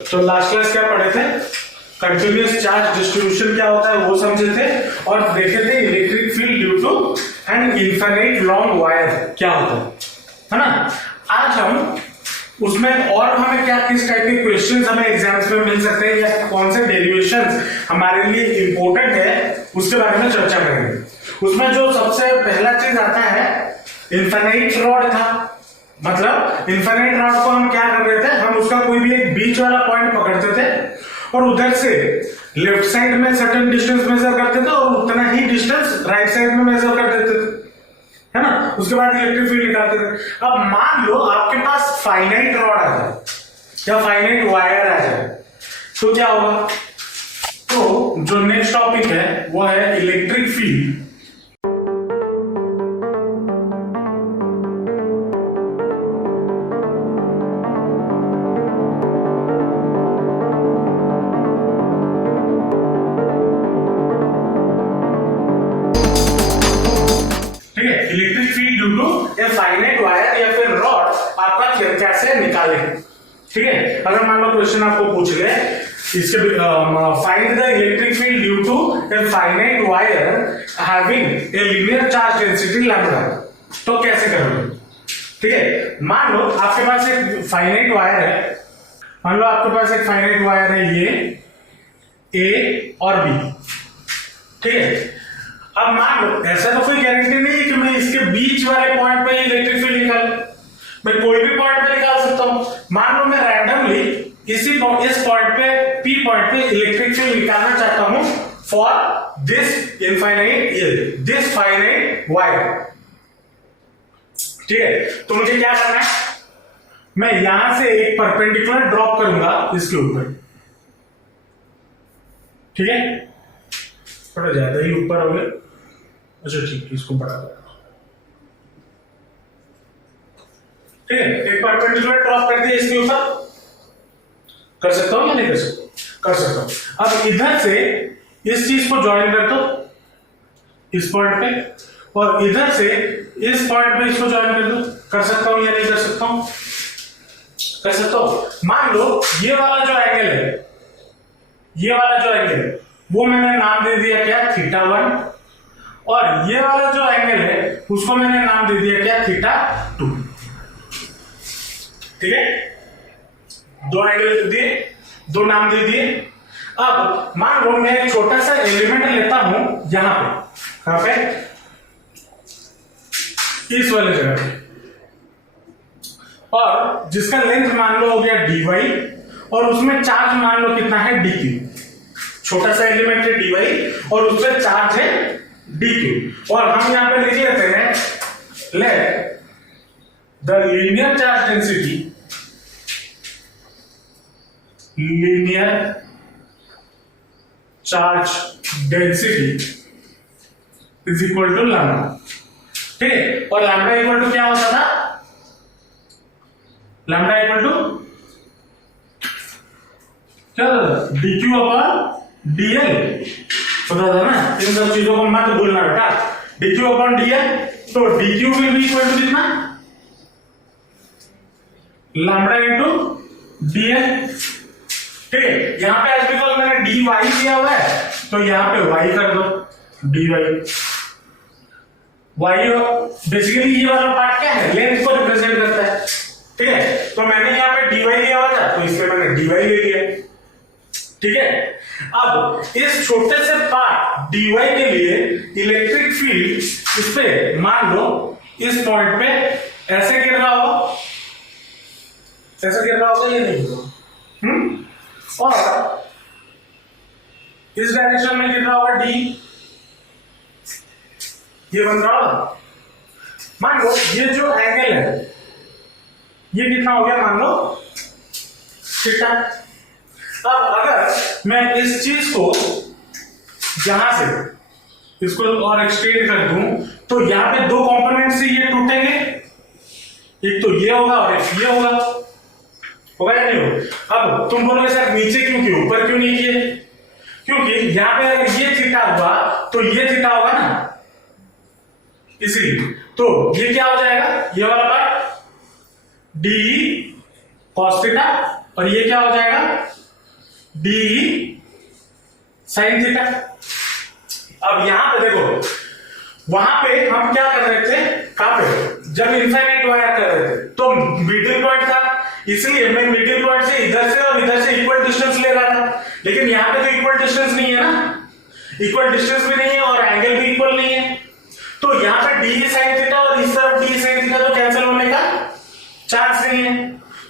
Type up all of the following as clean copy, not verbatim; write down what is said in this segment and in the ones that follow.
तो last class क्या पढ़े थे? कंटिन्यूअस चार्ज डिस्ट्रीब्यूशन क्या होता है वो समझे थे और देखे थे electric field due to an infinite long wire क्या होता है ना। आज हम उसमें और हमें क्या किस टाइप के क्वेश्चंस हमें एग्जाम्स में मिल सकते हैं या कौन से डेरिवेशंस हमारे लिए इंपॉर्टेंट है उसके बारे में चर्चा करेंगे। उसमें जो सबसे पहला चीज आता है इनफाइनाइट रॉड था, मतलब इनफाइनाइट रॉड को हम क्या कर रहे थे, हम उसका कोई भी एक बीच वाला पॉइंट पकड़ते थे और उधर से लेफ्ट साइड में सर्टेन डिस्टेंस मेजर करते थे और उतना ही डिस्टेंस राइट साइड में मेजर कर देते थे, है ना। उसके बाद इलेक्ट्रिक फील्ड निकालते थे। अब मान लो आपके पास फाइनाइट रॉड आ जाए या फाइनाइट वायर आ जाए तो क्या होगा? तो जो नेक्स्ट टॉपिक है वो है electric field. Electric field due to a finite wire या फिर रॉड आपका कैसे निकाले, ठीक है। अगर मान लो क्वेश्चन आपको पूछ ले इसके find the electric field due to a finite wire having a linear charge density lambda, तो कैसे करोगे? ठीक है, मान लो आपके पास एक फाइनाइट वायर है, मान लो आपके पास एक फाइनाइट वायर है ये ए और बी, ठीक है। अब मान लो ऐसा तो कोई गारंटी नहीं है कि मैं इसके बीच वाले पॉइंट पे इलेक्ट्रिक फील्ड निकाल, मैं कोई भी पॉइंट पे निकाल सकता हूं। मान लो मैं रैंडमली इस पॉइंट पे पी पॉइंट पे इलेक्ट्रिक फील्ड निकालना चाहता हूं फॉर दिस फाइनाइट वायर, ठीक है। तो मुझे क्या करना है, मैं यहां से एक परपेंडिकुलर ड्रॉप करूंगा इसके ऊपर, ठीक है। थोड़ा ज्यादा ही ऊपर हो गया, अच्छा ठीक है, इसको बढ़ा दो, ठीक है। एक परपेंडिकुलर ड्रॉप कर दिया इसके ऊपर, कर सकता हूं या नहीं कर सकता? कर सकता हूं। अब इधर से इस चीज को ज्वाइन कर दो इस पॉइंट पे और इधर से इस पॉइंट पे इसको ज्वाइन कर दो, कर सकता हूं या नहीं कर सकता हूं? कर सकता हूं। मान लो ये वाला जो एंगल है, ये वाला जो एंगल है वो मैंने नाम दे दिया क्या, θ1, और ये वाला जो एंगल है उसको मैंने नाम दे दिया क्या, θ2, ठीक है। दो एंगल दे दिए, दो नाम दे दिए। अब मान लो मैं एक छोटा सा एलिमेंट लेता हूं यहां पे, कहां पे, इस वाले जगह पे, और जिसका लेंथ मान लो हो गया dy और उसमें चार्ज मान लो कितना है dq, छोटा सा एलिमेंट है dy और उसमें चार्ज है dq, और हम यहां पे लिख लेते हैं let the linear charge density, linear charge density is equal to lambda, ठीक है। और लैम्डा इक्वल टू क्या होता था, लैम्डा इक्वल टू क्या होता, dq अपॉन dl होता था ना। इन सब चीजों को मत भूलना बेटा, dq अपॉन dl, तो dq will be equal to कितना, लैम्डा इनटू dl, ठीक है। यहां पे एज बिकॉज मैंने dy दिया हुआ है तो यहां पे y कर दो, dy y बेसिकली ये वाला पार्ट क्या है, लेंथ को रिप्रेजेंट करता है, ठीक है। तो मैंने यहाँ पे dy दिया हुआ था तो इसमें मैंने dy ले लिया, ठीक है। अब इस छोटे से पार्ट dy के लिए इलेक्ट्रिक फील्ड इस पे मान लो इस पॉइंट पे ऐसे गिर रहा होगा, ऐसे गिर रहा होगा, ये नहीं होगा, और इस डायरेक्शन में गिर रहा होगा d, ये बन रहा होगा। मान लो ये जो एंगल है ये कितना हो गया, मान लो थीटा। अब अगर मैं इस चीज को यहां से इसको और एक्सटेंड कर दूं तो यहां पे दो कंपोनेंट से ये टूटेंगे, एक तो ये होगा और एक ये होगा या नहीं होगा? अब तुम बोलोगे सर नीचे क्यों किए, ऊपर क्यों नहीं किए? क्योंकि यहां पे अगर ये थीटा हुआ तो ये थीटा होगा ना, इसलिए तो ये क्या हो जाएगा, ये वाला पार्ट डी cos थीटा और ये क्या हो जाएगा डी साइन थीटा। अब यहां पे देखो, वहां पे हम क्या कर रहे थे, कहां पे, जब इनफाइनाइट वायर कर रहे थे तो मिडिल पॉइंट था, इसलिए मैं मिडिल पॉइंट से इधर से और इधर से इक्वल डिस्टेंस ले रहा था। लेकिन यहां पे तो इक्वल डिस्टेंस नहीं है ना, इक्वल डिस्टेंस भी नहीं है और एंगल भी इक्वल नहीं है, तो यहां पे डी साइन थीटा और इस तरफ डी साइन थीटा तो कैंसिल होने का चांस नहीं है।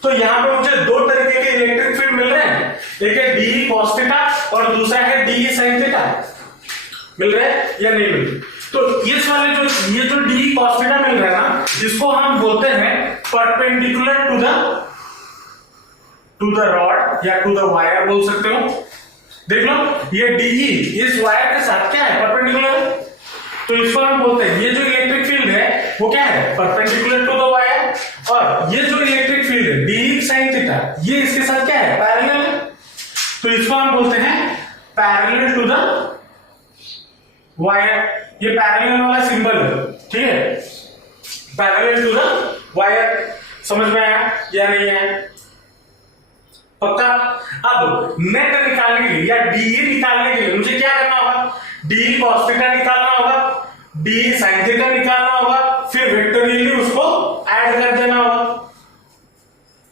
तो यहां पे मुझे दो तरीके के इलेक्ट्रिक फील्ड मिल रहे हैं, एक है डी कॉस थीटा और दूसरा है डी साइन थीटा। मिल रहे हैं या नहीं मिल रहे? तो इस वाले जो ये जो डी कॉस थीटा मिल रहा है ना, इसको हम बोलते हैं परपेंडिकुलर टू द रॉड या टू द वायर बोल सकते हो। देख लो ये डीई इस वायर के साथ क्या है, परपेंडिकुलर, तो इसको हम बोलते हैं, ये जो इलेक्ट्रिक फील्ड है वो क्या है, परपेंडिकुलर टू द वायर, और ये जो इलेक्ट्रिक फील्ड है डी साइन थीटा ये इसके साथ क्या है, पैरेलल है, तो इसको हम बोलते हैं पैरेलल टू द वायर। ये पैरेलल वाला सिंबल है, ठीक है, पैरेलल टू द वायर। समझ में आया या नहीं है, पक्का? अब नेट निकालने के लिए या डीई निकालने के लिए मुझे क्या करना होगा, डी कॉस थीटा निकालना होगा, डी साइन थीटा निकालना होगा, फिर वेक्टोरियली उसको ऐड कर देना होगा।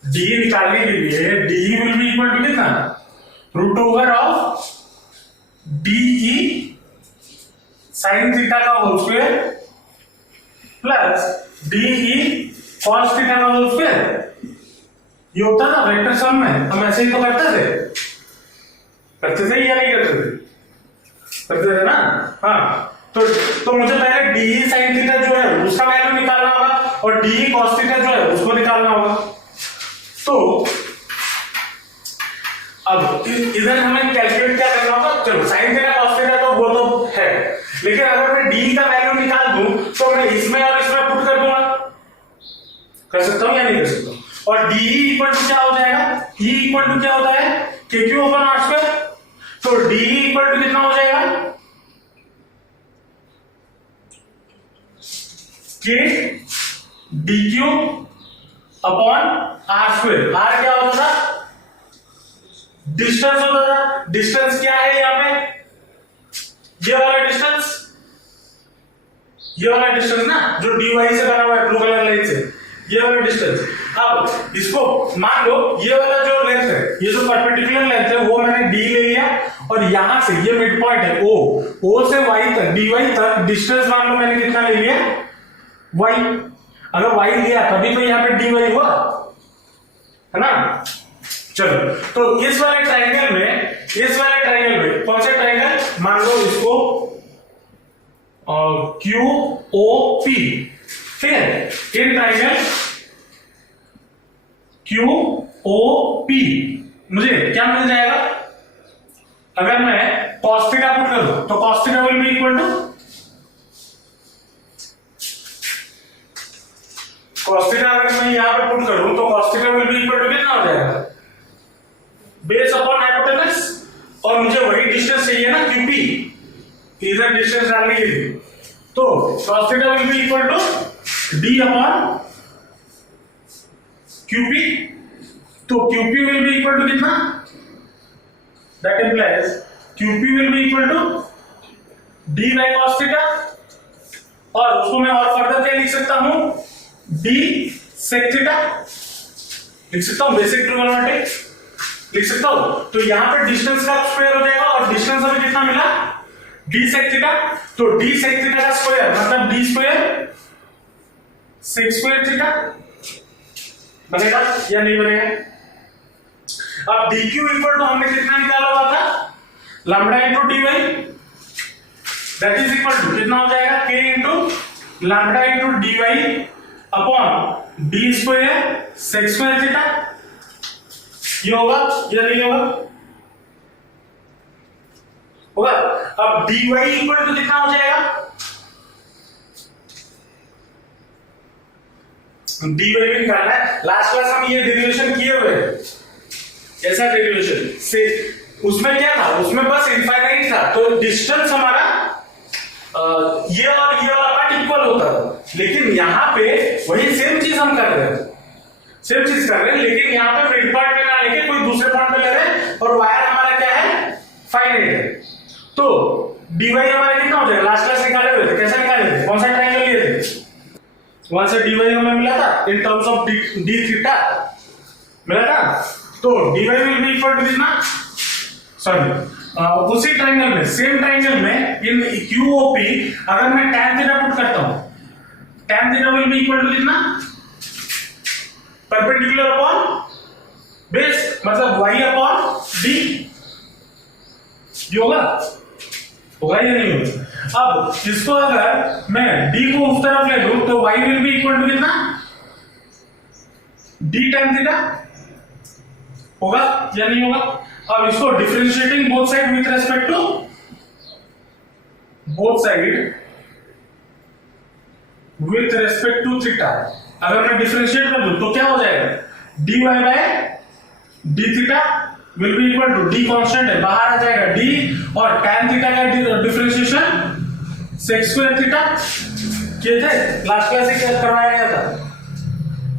डी निकालने के लिए D will be equal to कितना, root over of D E sine theta का whole square plus D E cos theta का होल स्क्वायर। ये होता ना वेक्टर सम में, हम ऐसे ही तो करते थे या नहीं करते थे ना। हाँ, तो मुझे पहले डी साइन थीटा जो है उसका वैल्यू निकालना होगा और डी कॉस थीटा जो है उसको निकालना होगा। तो अब इधर हमें कैलकुलेट क्या करना होगा, चलो साइन थीटा कॉस थीटा तो वो तो है, लेकिन अगर मैं डी का वैल्यू निकाल दूं तो मैं इसमें और इसमें पुट कर दूंगा, कर सकता हूं या नहीं कर सकता हूं। और डी इक्वल टू क्या हो जाएगा, ई इक्वल टू क्या होता है, K Q over R square, तो डी इक्वल टू कितना हो जाएगा, K D Q upon R square. R क्या होता था, डिस्टेंस होता था। डिस्टेंस क्या है यहां पे, ये वाला डिस्टेंस, ये वाला डिस्टेंस ना जो dy से बना हुआ है ब्लू कलर लाइन से, ये वाला डिस्टेंस। अब इसको मान लो ये वाला जो लेंथ है, ये जो परपेंडिकुलर लेंथ है वो मैंने d ले लिया और यहां से ये मिड पॉइंट है o से y तक dy तक डिस्टेंस मान लो मैंने कितना ले लिया, y। अगर y लिया तभी तो यहां पे dy हुआ है ना। चलो तो इस वाले ट्रायंगल में कौन सा ट्रायंगल, मान लो इसको QOP, ठीक है, इन ट्रायंगल QOP मुझे क्या मिल जाएगा, अगर मैं cos थीटा पुट करूं तो cos theta will be equal to, cos theta अगर मैं यहां पे पुट करूं तो cos theta will be equal to कितना हो जाएगा, बेस अपॉन हाइपोटेनस, और मुझे वही डिस्टेंस चाहिए ना QP, इधर डिस्टेंस डालने के लिए, तो cos theta will be equal to d upon QP, तो QP will be equal to कितना, that implies QP will be equal to d by cos theta, और उसको मैं और फर्दर क्या लिख सकता हूं, d sec थीटा लिख सकता हूं, बेसिक ट्रिग्नोमेट्री लिख सकता हूं। तो यहां पे डिस्टेंस का स्क्वायर हो जाएगा और डिस्टेंस हमें कितना मिला, d sec थीटा, तो d sec थीटा का स्क्वायर मतलब d square sec square theta बनेगा या नहीं बनेगा। अब dq इक्वल टू हमने कितना निकाला हुआ था, lambda into dy, that is equal to कितना हो जाएगा, k into lambda into dy upon d square sec square theta. ये होगा या नहीं होगा, अब dy इक्वल टू कितना हो जाएगा, dy भी निकालना है। लास्ट क्लास हम ये डेरिवेशन किए हुए हैं, ऐसा डेरिवेशन से, उसमें क्या था, उसमें बस इनफाइनाइट था, तो डिस्टेंस हमारा ये और ये वाला पार्ट इक्वल होता था, लेकिन यहाँ पे वही सेम चीज हम कर रहे हैं, लेकिन यहाँ पे मिड पार्ट में थीटा लेके कोई दूसरे पॉइंट पे ले रहे हैं और वायर हमारा क्या है, फाइनाइट है। तो dy हमारा कितना हो जाएगा, लास्ट क्लास निकाले हुए थे, कैसे निकाले थे, कौन सा ट्रायंगल लिए थे, वहां से dy हमें मिला था in terms of d theta मिला था। तो dy will be equal to कितना, सॉरी उसी ट्रायंगल में, सेम ट्रायंगल में इन QOP अगर मैं tan थीटा पुट करता हूं, tan theta will be equal to कितना, परपेंडिकुलर अपॉन बेस, मतलब y अपॉन d, ये होगा या नहीं होगा। अब इसको अगर मैं d को उस तरफ ले लूं तो y will be equal to कितना, d tan थीटा, होगा या नहीं होगा। अब इसको differentiating both side with respect to theta, अगर मैं डिफरेंशिएट कर दूं तो क्या हो जाएगा, dy by d theta will be equal to, d constant है बाहर आ जाएगा d, और tan थीटा का डिफरेंशिएशन sec स्क्वायर थीटा किए थे लास्ट क्लास से, क्या करवाया गया था,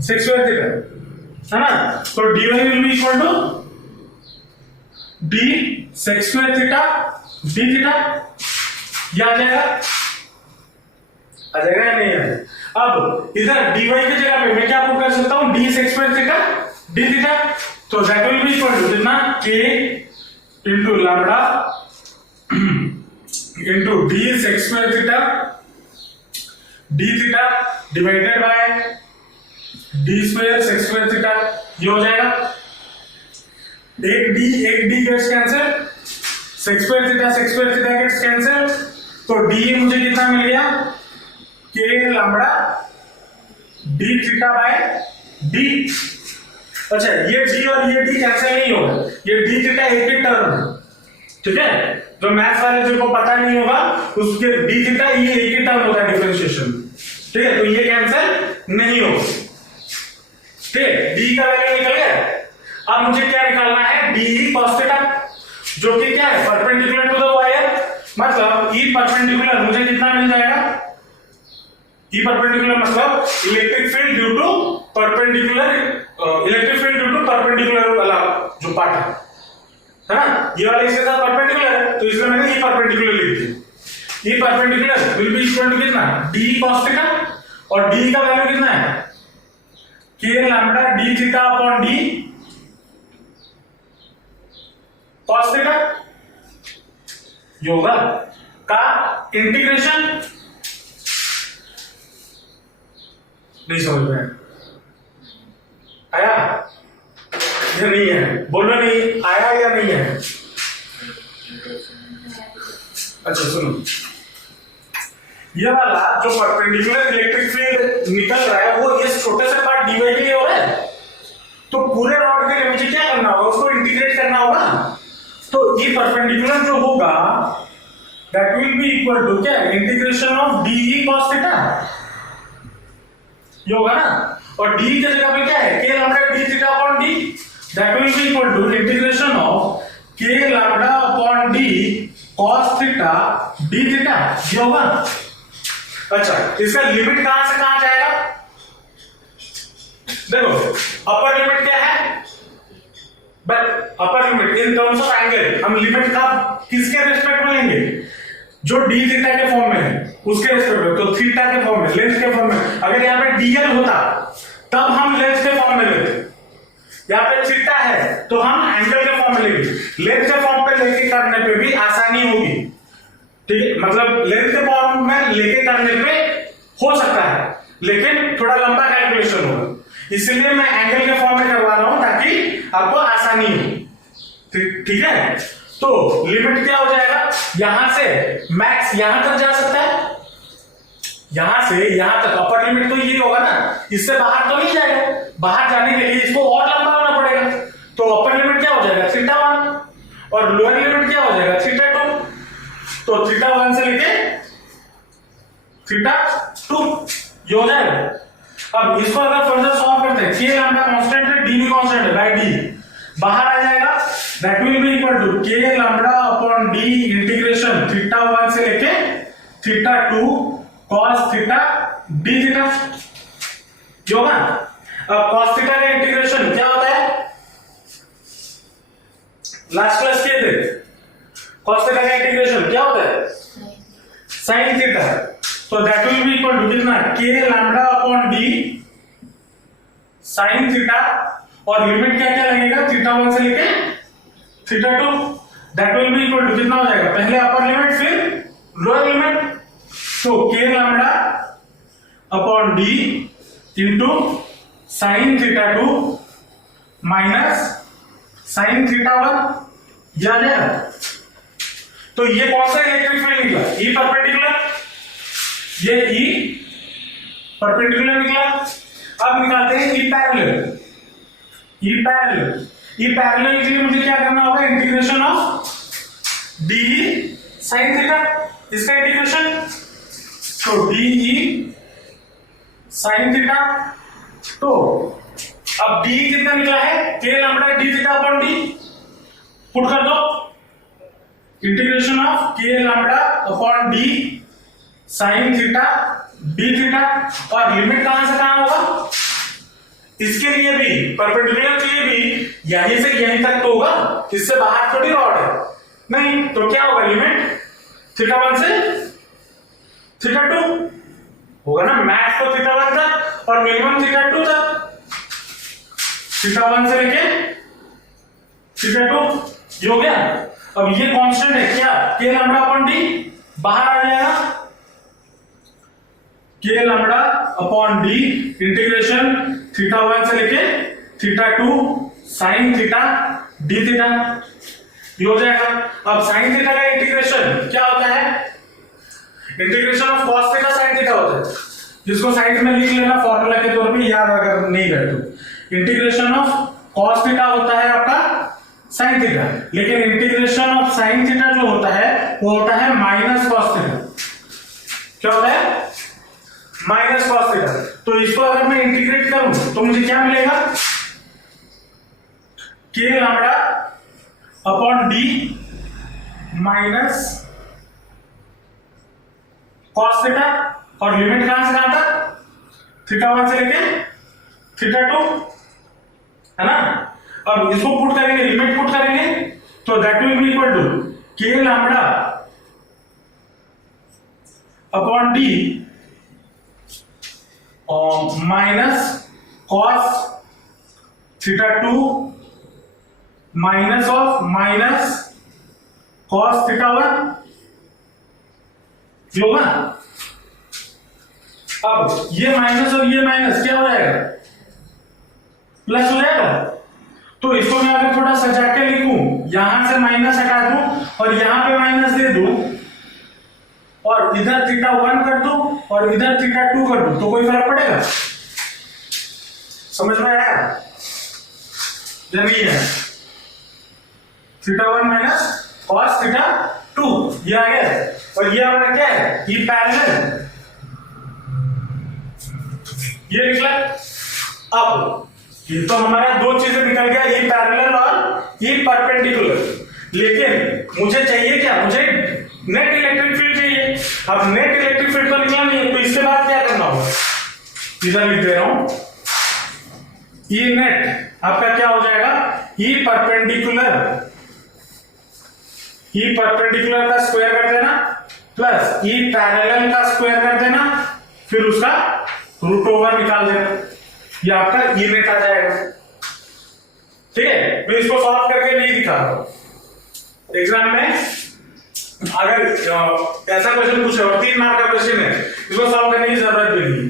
sec स्क्वायर थीटा है ना। तो dy will be equal to d sec square theta d theta, ये आ जाएगा या नहीं आएगा। अब इधर dy की जगह पे मैं क्या पुट कर सकता हूं, d sec square theta d theta, तो that will be equal to कितना, k into lambda into d sec square theta d theta divided by d square sec square theta, ये हो जाएगा, एक d gets cancel, sec square theta gets cancel, तो d मुझे कितना मिल गया, k lambda d theta by d। अच्छा ये d और ये d कैंसिल नहीं होगा, ये d थीटा एक ही टर्म है, ठीक है, जो मैथ्स वाले जिनको पता नहीं होगा उसके d थीटा ये एक ही टर्म होता है डिफरेंशिएशन, ठीक है, तो ये कैंसिल नहीं होगा, ठीक है, d का वैल्यू निकल गया। अब मुझे क्या निकालना है, d cos थीटा, जो कि क्या है, परपेंडिकुलर टू द वायर, मतलब E परपेंडिकुलर मुझे कितना मिल जाएगा, E परपेंडिकुलर मतलब electric field due to perpendicular, electric field due to perpendicular वाला जो पार्ट है ना, ये वाला इसके साथ परपेंडिकुलर है, तो इसलिए मैंने E परपेंडिकुलर लिख दिया। E perpendicular will be equal to कितना, d cos थीटा, और d का वैल्यू कितना है, k lambda d theta upon d cos theta, योगा का इंटीग्रेशन, नहीं समझ में आया या नहीं है, बोलो नहीं आया या नहीं है। अच्छा सुनो, ये वाला जो परपेंडिकुलर इलेक्ट्रिक फील्ड निकल रहा है वो इस छोटे से पार्ट dy के लिए हो रहा है, तो पूरे रॉड के लिए मुझे क्या करना होगा, उसको इंटीग्रेट करना होगा। तो E परपेंडिकुलर जो होगा that will be equal to क्या, integration of dE cos theta, ये होगा ना, और d की जगह पे क्या है, k lambda d theta upon d, that will be equal to integration of k lambda upon d cos theta d theta, ये होगा। अच्छा इसका लिमिट कहां से कहां जाएगा, देखो अपर लिमिट क्या है, but upper limit in terms of angle, हम लिमिट का किसके रेस्पेक्ट में लेंगे, जो d थीटा के फॉर्म में है उसके रेस्पेक्ट में, तो थीटा के फॉर्म में, लेंथ के फॉर्म में, अगर यहाँ पे dl होता तब हम लेंथ के फॉर्म में लेते, यहाँ पे थीटा है तो हम एंगल के फॉर्म में लेंगे, लेंथ के फॉर्म पे लेके करने पे भी आसानी होगी, ठीक है, मतलब लेंथ के फॉर्म में लेके करने पे हो सकता है लेकिन थोड़ा लंबा कैलकुलेशन होगा, इसलिए मैं एंगल के फॉर्म में करवा रहा हूं ताकि आपको आसानी हो, ठीक है। तो लिमिट क्या हो जाएगा, यहां से मैक्स यहां तक जा सकता है, यहां से यहां तक अपर लिमिट तो ये होगा ना, इससे बाहर तो नहीं जाएगा, बाहर जाने के लिए इसको और लंबा होना पड़ेगा, तो अपर लिमिट क्या हो जाएगा थीटा 1 और लोअर लिमिट क्या हो जाएगा थीटा 2, तो थीटा 1 से लेके थीटा 2 ये हो जाएगा। अब इसको अगर फर्दर सॉल्व करते हैं, k लैम्डा कांस्टेंट है, d भी कांस्टेंट है, बाय d बाहर आ जाएगा, that will be equal to k lambda upon d integration theta 1 से लेके theta 2 cos theta d theta, जो होगा। अब cos थीटा का इंटीग्रेशन क्या होता है, लास्ट क्लास किए थे cos थीटा का इंटीग्रेशन क्या होता है sin थीटा, तो that will be equal to कितना k lambda upon d sin theta, और लिमिट क्या क्या लगेगा थीटा 1 से लेके theta 2, that will be equal to कितना हो जाएगा, पहले अपर लिमिट फिर लोअर लिमिट, तो k lambda upon d into sin theta 2 minus sin theta 1 याद है। तो ये कौन सा इलेक्ट्रिक फील्ड निकला, ई परपेंडिकुलर, ये ई परपेंडिकुलर निकला। अब निकालते हैं E parallel, E parallel, E parallel के लिए मुझे क्या करना होगा, integration of D sin theta, इसका इंटीग्रेशन, तो डी sin थीटा, तो अब डी कितना निकला है k lambda D theta upon D, put कर दो, integration of k lambda upon D sin theta D theta, और लिमिट कहां से कहां होगा, इसके लिए भी परपेंडिकुलर के लिए भी यहीं से यहीं तक तो होगा, इससे बाहर थोड़ी रॉड है, नहीं तो क्या होगा, लिमिट थीटा 1 से थीटा 2 होगा ना, मैक्स तो थीटा 1 तक और मिनिमम थीटा 2 तक, थीटा 1 से लेके थीटा 2, ये हो गया। अब ये कांस्टेंट है क्या, k लैम्डा अपॉन डी बाहर आ जाएगा, k lambda upon D integration theta 1 से लेके theta 2 sin theta D theta, ये हो जाएगा। अब sin थीटा का इंटीग्रेशन क्या होता है, integration of cos theta sin theta होता है, जिसको साइड में लिख लेना फॉर्मूला के तौर पे, याद अगर नहीं रहे तो। इंटीग्रेशन ऑफ cos थीटा होता है आपका sin थीटा, लेकिन इंटीग्रेशन ऑफ sin थीटा जो होता है वो होता है माइनस cos थीटा, क्या होता है माइनस cos थीटा। तो इसको अगर मैं इंटीग्रेट करूं तो मुझे क्या मिलेगा, k lambda upon D minus cos theta, और लिमिट कहां से कहां तक, थीटा 1 से लेके थीटा 2, है ना। अब इसको पुट करेंगे, लिमिट पुट करेंगे, तो that will be equal to k lambda upon D minus cos theta 2 minus of minus cos theta 1, ये होगा। अब ये माइनस और ये माइनस क्या हो जाएगा, प्लस हो जाएगा। तो इसको मैं अगर थोड़ा सजा के लिखूं, यहां से माइनस हटा दूं और यहां पे माइनस दे दूं, और इधर थीटा 1 कर दूं और इधर थीटा 2 कर दूं, तो कोई फर्क पड़ेगा, समझ में आया, नहीं है, थीटा 1 माइनस cos थीटा 2 ये आ गया, और ये हमारा क्या है, ये पैरेलल, ये निकला। अब ये तो हमारा दो चीजें निकल गया, ये पैरेलल और ये परपेंडिकुलर, लेकिन मुझे चाहिए क्या, मुझे नेट इलेक्ट्रिक फील्ड चाहिए। अब नेट इलेक्ट्रिक फील्ड तो निकला नहीं है, तो इसके बाद क्या करना होगा, इधर लिख दे रहा हूं, ये नेट आपका क्या हो जाएगा, ई परपेंडिकुलर का स्क्वायर कर देना प्लस ई पैरेलल का स्क्वायर कर देना, फिर उसका रूट ओवर निकाल देना, ये आपका ई नेट आ जाएगा। ठीक है, मैं इसको सॉल्व करके नहीं दिखा रहा हूं, एग्जाम में अगर ऐसा क्वेश्चन पूछे और 3 मार्क का क्वेश्चन है, इसको सॉल्व करने की जरूरत भी नहीं,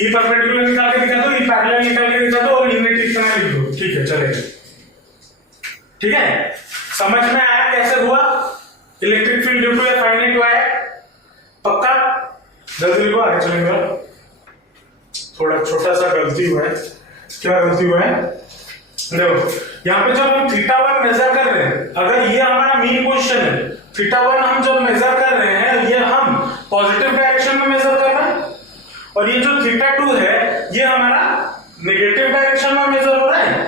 ई परपेंडिकुलर निकाल के दिखा दो, ई पैरेलल निकाल के दिखा दो, और ई नेट इतना लिख दो, ठीक है चलेगा। ठीक है, समझ में आया कैसे हुआ, electric field due to a finite wire, पक्का। जल्दी लिखो, आगे चलेंगे। थोड़ा छोटा सा गलती हुआ है, क्या गलती हुआ है, देखो यहाँ पे जब हम थीटा 1 मेजर कर रहे हैं, अगर ये हमारा मीन पोजीशन है, थीटा 1 हम जब मेजर कर रहे हैं, ये हम पॉजिटिव डायरेक्शन में मेजर कर रहे हैं, और ये जो थीटा 2 है ये हमारा नेगेटिव डायरेक्शन में मेजर हो रहा है।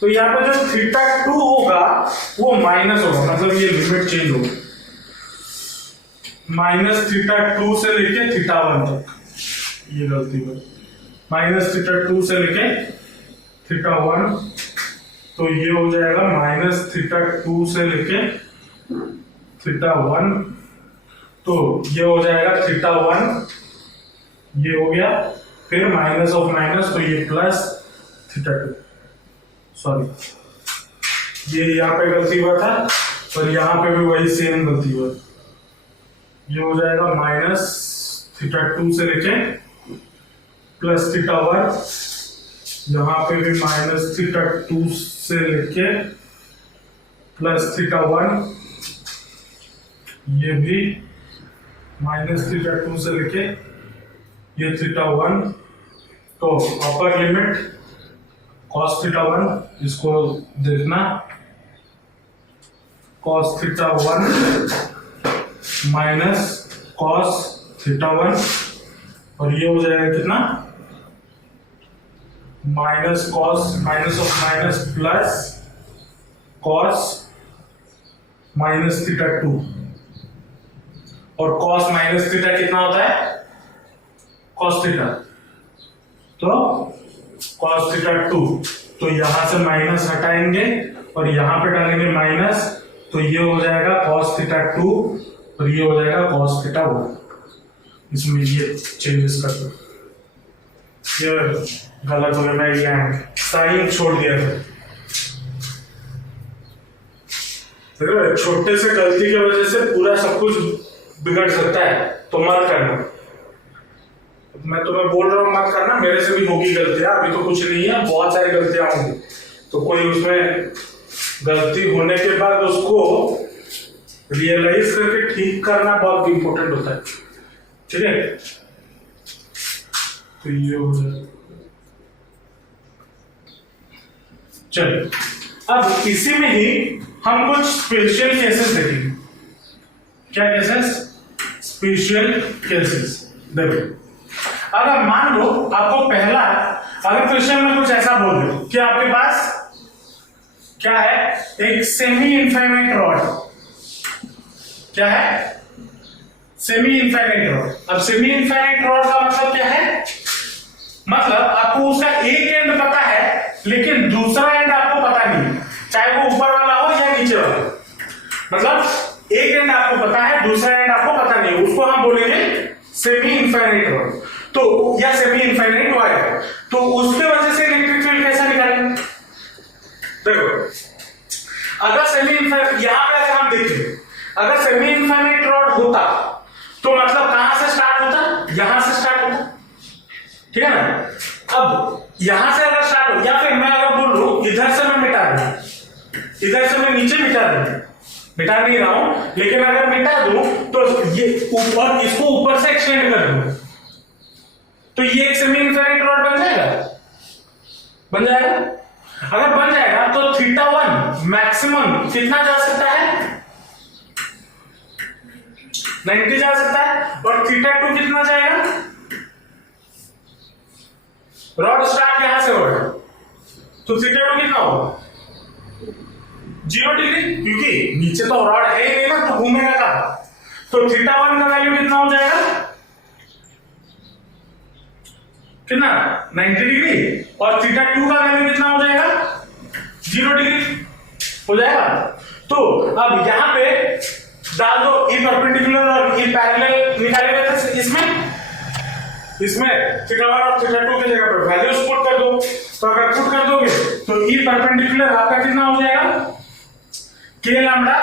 तो यहाँ पे जो थीटा 2 होगा वो माइनस होगा, मतलब ये लिमिट चेंज होगा, माइनस थीटा 2 से लेके थीटा 1 तक, ये गलती हुई, माइनस थीटा 2 से लेके थीटा 1 तो ये हो जाएगा -θ2 से लेके θ1, तो ये हो जाएगा θ1, ये हो गया, फिर माइनस ऑफ माइनस तो ये प्लस θ2, सॉरी ये यहाँ पे गलती हुआ था और यहाँ पे भी वही सेम गलती हुआ, ये हो जाएगा -θ2 से लेके प्लस θ1, यहाँ पे भी -θ2 से लेके प्लस θ1, ये भी -θ2 से लेके ये θ1, तो अपर लिमिट cos θ1, इसको देखना, cos θ1 माइनस cos θ1, और ये हो जाएगा कितना, minus cos minus of minus plus cos minus θ2, और cos माइनस θ कितना होता है, cos θ, तो cos θ2, तो यहां से माइनस हटाएंगे और यहां पे डालेंगे माइनस, तो ये हो जाएगा cos θ2 और ये हो जाएगा cos θ1, इसमें ये चेंजेस कर दो, ये गलत हो गया, मैं ये साइन छोड़ दिया था, छोटे से गलती की वजह से पूरा सब कुछ बिगड़ सकता है, तो मत करना, मैं तुम्हें बोल रहा हूँ मत करना, मेरे से भी होगी गलतियां, अभी तो कुछ नहीं है, बहुत सारी गलतियां होंगी, तो कोई उसमें गलती होने के बाद उसको रियलाइज करके ठीक करना बहुत इंपॉर्टेंट होता है, ठीक है। तो ये हो जाए, चलिए अब इसी में ही हम कुछ स्पेशल केसेस देखेंगे। क्या केसेस? Special cases. देखो, अगर मान लो आपको पहला, अगर क्वेश्चन में कुछ ऐसा बोल दो कि आपके पास क्या है, एक सेमी इनफाइनाइट रॉड, क्या है, सेमी इनफाइनाइट रॉड। अब सेमी इनफाइनाइट रॉड का मतलब क्या है, मतलब आपको उसका एक एंड पता है लेकिन दूसरा एंड आपको पता नहीं, चाहे वो ऊपर वाला हो या नीचे वाला, मतलब एक एंड आपको पता है, दूसरा एंड आपको पता नहीं, उसको हम बोलेंगे सेमी इनफाइनाइट रॉड, तो या सेमी इनफाइनाइट वायर। तो उसके वजह से इलेक्ट्रिक फील्ड कैसा निकालेंगे? देखो, अगर सेमी इनफाइनाइट, यहां पे अगर हम देखें, अगर सेमी इनफाइनाइट रॉड होता तो मतलब कहां से स्टार्ट होता, यहां से स्टार्ट होता, ठीक है ना। अब यहां से अगर स्टार्ट हो, या फिर मैं अगर बोल लूं इधर से मैं मिटा दूं, इधर से मैं नीचे मिटा नहीं रहा हूं, लेकिन अगर मिटा दूं तो ये ऊपर, इसको ऊपर से एक्सटेंड कर दूं, तो ये एक सेमी इनफाइनाइट रॉड बन जाएगा, बन जाएगा। अगर बन जाएगा तो θ1 मैक्सिमम कितना जा सकता है, 90 जा सकता है, और θ2 कितना जाएगा, रॉड स्टार्ट यहां से होगा, तो θ2 कितना होगा, 0 डिग्री, क्योंकि नीचे तो रॉड है ही नहीं ना, तो घूमेगा कहां, तो θ1 का वैल्यू कितना हो जाएगा, कितना, 90 डिग्री, और θ2 का वैल्यू कितना हो जाएगा, 0 डिग्री हो जाएगा। तो अब यहां पे डाल दो ई परपेंडिकुलर और ई पैरेलल निकालेंगे, तो इसमें θ1 और θ2 की जगह पर वैल्यूज पुट कर दो, तो अगर पुट कर दोगे तो ई परपेंडिकुलर आपका कितना हो जाएगा, k lambda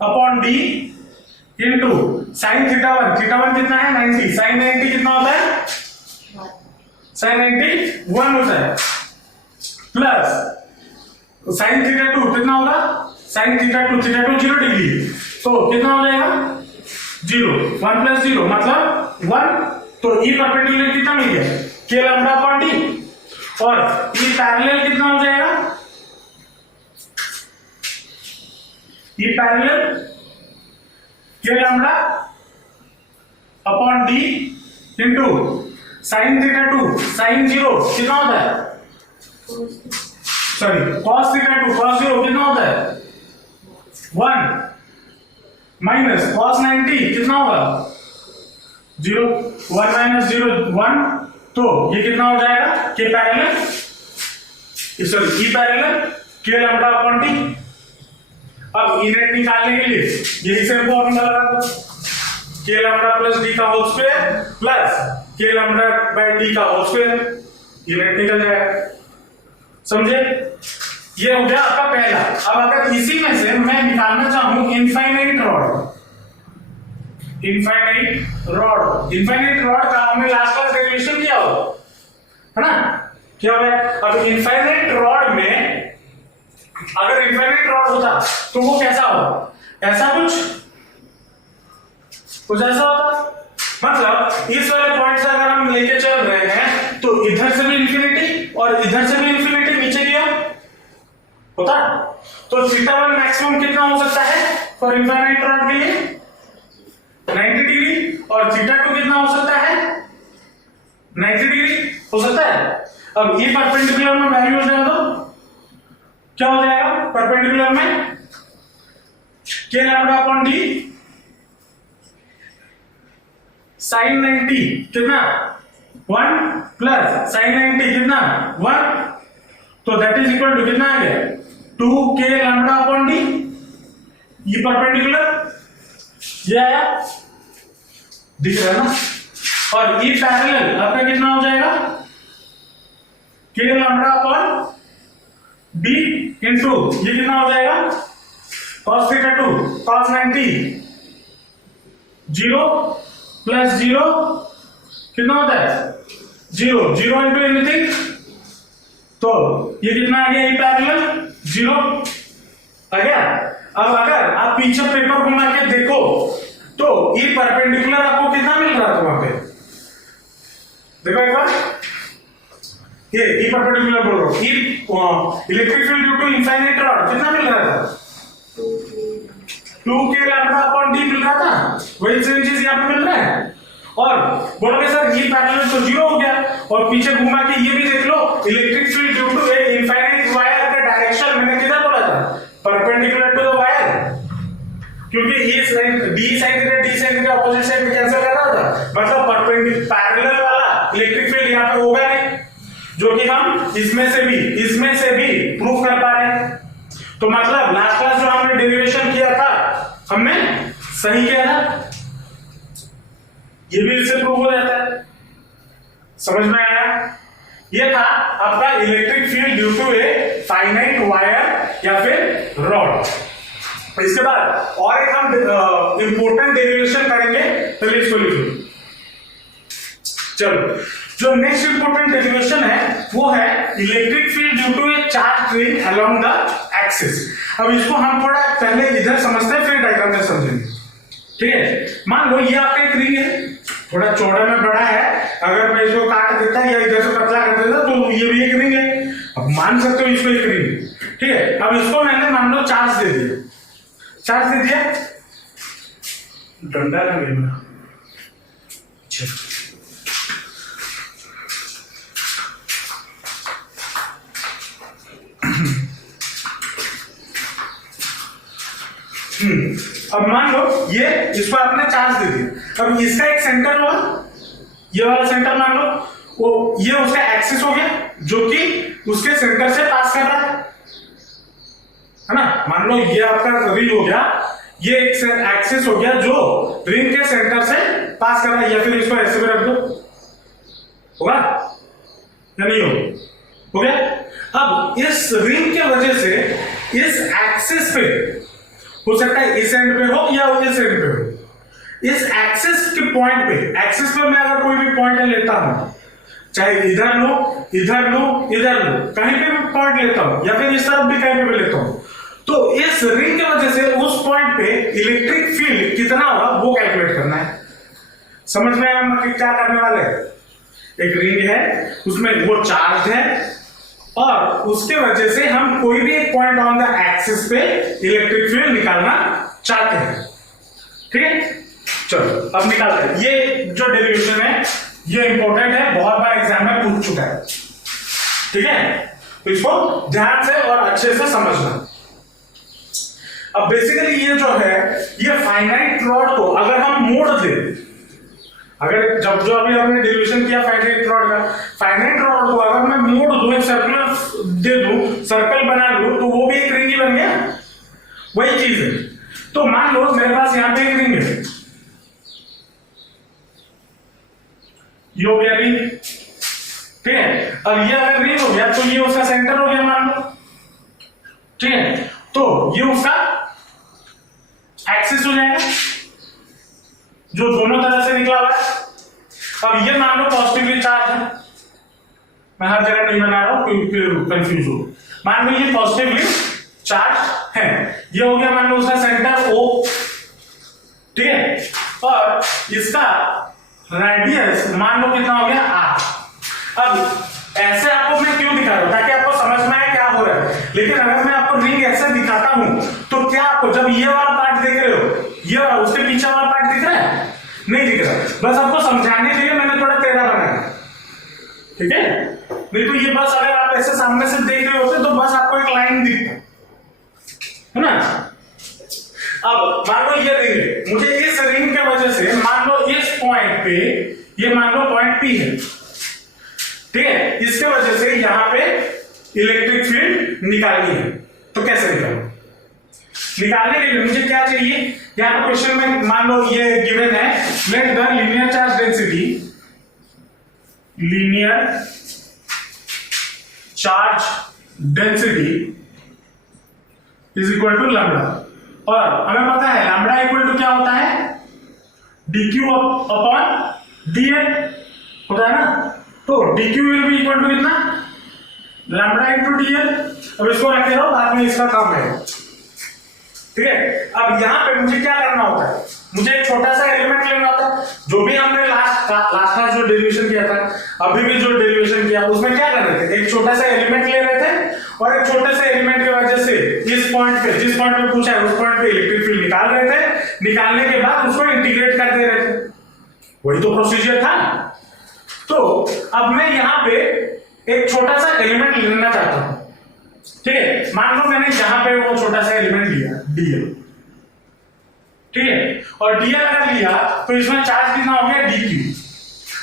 upon d into sin θ1 कितना है 90, sin 90 कितना होता है, sin 90 1 होता है, प्लस sin θ2 कितना होगा, sin θ2 0 डिग्री, तो कितना हो जाएगा 0, 1 प्लस 0 मतलब 1, तो ई परपेंडिकुलर कितना मिल गया, k लैम्डा अपॉन d, और ई पैरेलल कितना हो जाएगा, E parallel k lambda upon d into sin θ2 sin 0 कितना होता है, सॉरी cos θ2 cos 0 कितना होता है 1, माइनस cos 90 कितना होगा 0, 1 माइनस 0 1, तो ये कितना हो जाएगा, k parallel sorry E parallel के लैम्डा अपॉन डी। अब ई नेट निकालने के लिए यही से फॉर्मूला लगा दो, के लैम्डा प्लस डी का होल स्क्वायर प्लस के लैम्डा बाय डी का होल स्क्वायर, ई नेट निकल जाएगा। समझे? ये हो गया आपका पहला। अब अगर इसी में से मैं निकालना चाहूं इनफाइनाइट रॉड, इनफाइनाइट रॉड का हमने लास्ट क्लास डेरिवेशन किया हो, है ना? क्या हो गया? अब इनफाइनाइट रॉड में अगर इनफाइनाइट रॉड होता तो वो कैसा होगा? ऐसा कुछ ऐसा होता। मतलब इस वाले पॉइंट से अगर हम लेके चल रहे हैं तो इधर से भी इंफिनिटी और इधर से भी इंफिनिटी नीचे गया होता। तो थीटा वन मैक्सिमम कितना हो सकता है फॉर इनफाइनाइट रॉड के लिए? 90 डिग्री। और थीटा टू कितना हो सकता है? 90 डिग्री हो सकता है। अब ये परपेंडिकुलर में वैल्यूज डाल दो, क्या हो जाएगा? परपेंडिकुलर में के लैम्डा अपॉन डी साइन 90 कितना 1 प्लस साइन 90 कितना 1, तो दैट इज इक्वल टू कितना आ गया 2 के लैम्डा अपॉन डी। ये परपेंडिकुलर ये आया, दिख रहा है ना? और ये पैरेलल आपका कितना हो जाएगा? के लैम्डा अपॉन डी इंटू ये कितना हो जाएगा? cos थीटा 2 cos 90 0 प्लस 0 कितना होता है? 0 इंटू एनीथिंग, तो ये कितना आ गया? ये पैरेलल 0 आ गया। अब अगर आप पीछे पेपर घुमा के देखो तो ये परपेंडिकुलर आपको कितना मिल रहा था वहां पे? देखो एक बार, ये परपेंडिकुलर बोल रहा हूं, electric field due to infinite rod कितना मिल रहा था? 2 के लैम्डा अपॉन डी मिल रहा था। वही सेम चीज यहां पे मिल रहा है। और बोलोगे सर ये पैरेलल तो 0 हो गया, और पीछे घुमा के ये भी देख लो, electric field due to a infinite wire का डायरेक्शन मैंने किधर बोला था? परपेंडिकुलर टू द वायर, क्योंकि ये साइड डी साइड के ऑपोजिट साइड में कैंसिल कर रहा था। मतलब परपेंडिकुलर पैरेलल वाला इलेक्ट्रिक फील्ड यहां पे होगा नहीं, जो कि हम इसमें से भी प्रूफ कर पा रहे हैं। तो मतलब लास्ट क्लास जो हमने डेरिवेशन किया था हमने सही किया था, ये भी इससे प्रूव हो जाता है। समझ में आया? ये था आपका electric field due to a finite wire या फिर रॉड। इसके बाद और एक हम इंपॉर्टेंट डेरिवेशन करेंगे, तो इसको लिख लो। चलो, जो नेक्स्ट इंपॉर्टेंट डेरिवेशन है वो है electric field due to a charge ring along the axis. अब इसको हम थोड़ा पहले इधर समझते हैं, फिर डायग्राम में समझेंगे। ठीक है? मान लो ये आपका एक रिंग है, थोड़ा चौड़ा में बड़ा है, अगर मैं इसको काट देता या इधर से पतला कर देता तो ये भी एक रिंग है। अब मान सकते हो इसको एक रिंग। ठीक है? अब इसको मैंने मान लो चार्ज दे दिया, डंडा ना लेना। अब मान लो ये इसको आपने चार्ज दे दिया। अब इसका एक सेंटर होगा, ये वाला सेंटर मान लो, वो ये उसका एक्सिस हो गया जो कि उसके सेंटर से पास कर रहा है ना? मान लो ये आपका रिंग हो गया, ये एक एक्सिस हो गया जो रिंग के सेंटर से पास कर रहा है। या फिर इसको ऐसे भी रख दो, होगा या नहीं हो गया? अब इस रिंग के वजह से इस एक्सिस पे हो सकता है इस एंड पे हो या इस एंड पे हो। इस एक्सिस के पॉइंट पे, एक्सिस पे मैं अगर कोई भी पॉइंट लेता हूं, चाहे इधर लो, कहीं पे भी पॉइंट लेता हूं या फिर इस तरफ भी कहीं पे भी लेता हूं, तो इस रिंग की वजह से उस पॉइंट पे इलेक्ट्रिक फील्ड कितना होगा वो कैलकुलेट करना है। समझ में आया कि क्या करने वाले हैं? एक रिंग है, उसमें वो चार्ज है और उसके वजह से हम कोई भी एक पॉइंट ऑन द एक्सिस पे इलेक्ट्रिक फील्ड निकालना चाहते हैं। ठीक है? चलो अब निकालते हैं। ये जो डेरिवेशन है ये इंपॉर्टेंट है, बहुत बार एग्जाम में पूछ चुका है। ठीक है? तो इसको ध्यान से और अच्छे से समझना। अब बेसिकली ये जो है, ये फाइनाइट रॉड को अगर हम मोड़ दे, अगर जब जो अभी हमने डेरिवेशन किया फाइनाइट रॉड का, फाइनाइट रॉड को अगर मैं मोड़ दूं, एक सर्कुलर दे दूं, सर्कल बना लूं, तो वो भी एक रिंग ही बन गया, वही चीज है। तो मान लो मेरे पास यहाँ पे एक रिंग है, ये हो गया रिंग, ठीक है। अब ये अगर रिंग हो गया तो ये उसका सेंटर हो गया मान लो, ठीक है। तो ये उसका एक्सिस हो जाएगा जो दोनों तरह से निकला हुआ है। अब ये मान लो पॉजिटिवली चार्ज है, मैं हर जगह नहीं बना रहा हूं क्योंकि फिर कंफ्यूज हो। मान लो ये पॉजिटिवली चार्ज है, ये हो गया मान लो उसका सेंटर O, ठीक है। और इसका रेडियस मान लो कितना हो गया R। अब ऐसे आपको मैं क्यों दिखा रहा हूं, ताकि आपको समझ में आए क्या हो रहा है। लेकिन अगर मैं आपको रिंग ऐसे दिखाता हूं तो क्या आपको जब ये वाला पार्ट देख रहे हो, ये वाला उसके पीछे वाला पार्ट दिख रहा है? नहीं दिख रहा। बस आपको समझाने के लिए मैंने थोड़ा टेढ़ा बनाया, ठीक है। नहीं तो ये बस अगर आप ऐसे सामने से देख रहे होते तो बस आपको एक लाइन दिखता है ना। अब मान लो ये रिंग है, मुझे इस रिंग के वजह से मान लो इस पॉइंट पे, ये मान लो पॉइंट P है, ठीक है। इसके वजह से यहां पे इलेक्ट्रिक फील्ड निकालनी है। तो कैसे निकालूं? निकालने के लिए मुझे क्या चाहिए, यहां पर क्वेश्चन में मान लो ये गिवन है, let the linear charge density, linear charge density is equal to lambda. और हमें पता है लैम्डा इक्वल टू क्या होता है, dq अपॉन dl होता है ना। तो dq will be equal to कितना, लैम्डा इनटू dl। अब इसको रखे रहो, बाद में इसका काम है, ठीक है। अब यहां पे मुझे क्या करना होता है, मुझे एक छोटा सा एलिमेंट लेना होता है, जो भी हमने लास्ट का जो डेरिवेशन किया था, अभी भी जो डेरिवेशन किया उसमें क्या कर रहे थे, एक छोटा सा एलिमेंट ले रहे थे और एक छोटे से एलिमेंट की वजह से इस पॉइंट पे, जिस पॉइंट पे पूछा है उस पॉइंट पे इलेक्ट्रिक फील्ड निकाल रहे थे। निकालने के बाद उसको इंटीग्रेट कर दे रहे थे, वही तो प्रोसीजर था। तो अब मैं यहां पे एक छोटा सा एलिमेंट लेना चाहता हूं, ठीक है। मान लो मैंने यहां पे वो छोटा सा एलिमेंट लिया dl, ठीक है। और dl अगर लिया तो इसमें चार्ज कितना हो गया dq।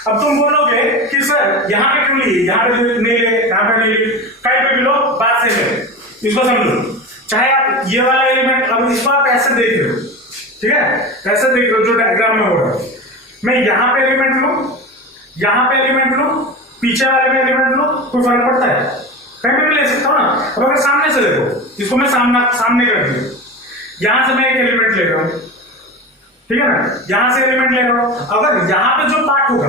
अब तुम बोलोगे कि सर यहां पे क्यों लिए, यहां पे नहीं लिए, यहां पे नहीं लिए, कहीं पे भी लो, बात से है, इसको समझो। चाहे आप ये वाला एलिमेंट, अब इसको आप ऐसे देख रहे हो, ठीक है, ऐसे देख रहे हो जो डायग्राम में हो रहा है। मैं यहां पे एलिमेंट लूं, यहां पे एलिमेंट लूं, पीछे वाले में एलिमेंट लूं, कोई फर्क पड़ता है? कहीं पे भी ले सकता हूं ना। अब अगर सामने से देखो, इसको मैं सामने कर दिया, यहां से मैं एक एलिमेंट ले रहा हूं, ठीक है ना, यहां से एलिमेंट ले रहा हूं। अगर यहां पे जो पार्ट होगा,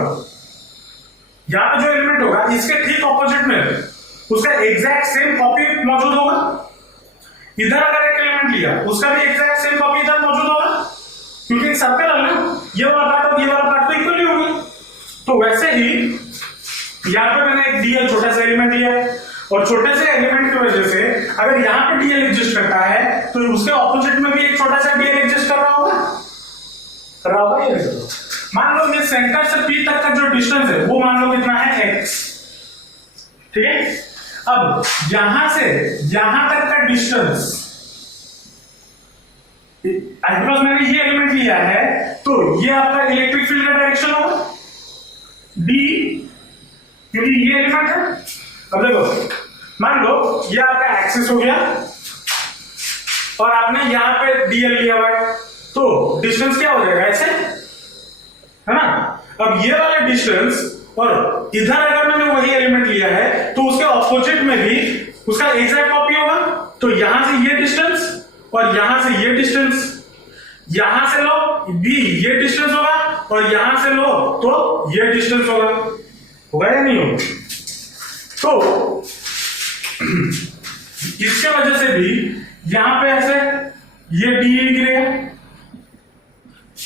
यहां पे जो एलिमेंट होगा, इसके ठीक ऑपोजिट में उसका एग्जैक्ट सेम कॉपी मौजूद होगा। इधर अगर एक एलिमेंट लिया, उसका भी एग्जैक्ट सेम कॉपी इधर मौजूद होगा, क्योंकि सर्कल है ना, ये वाला पार्ट और ये वाला पार्ट तो इक्वली होंगे। तो वैसे ही यहां पे मैंने एक dl छोटा सा एलिमेंट लिया है, और छोटे से एलिमेंट की वजह से अगर यहां पे dl एग्जिस्ट करता है तो उसके ऑपोजिट में भी एक छोटा सा dl एग्जिस्ट कर रहा होगा, ये मान लो ये सेंटर से p तक का जो डिस्टेंस है वो मान लो कितना है x, ठीक है। अब यहां से यहां तक का डिस्टेंस, बिकॉज मैंने ये एलिमेंट लिया है तो ये आपका इलेक्ट्रिक फील्ड का डायरेक्शन होगा d, क्योंकि ये एलिमेंट है। अब देखो, मान लो ये आपका एक्सिस हो गया और आपने यहां पे dl लिया हुआ है, तो डिस्टेंस क्या हो जाएगा ऐसे, है ना। अब ये वाला डिस्टेंस और इधर अगर मैंने वही एलिमेंट लिया है तो उसके ऑपोजिट में भी उसका एग्जैक्ट कॉपी होगा। तो यहां से ये डिस्टेंस और यहां से ये डिस्टेंस, यहां से लो भी ये डिस्टेंस होगा और यहां से लो तो ये डिस्टेंस होगा या नहीं होगा। तो इसके वजह से भी यहां पे ऐसे ये डी गिरेगा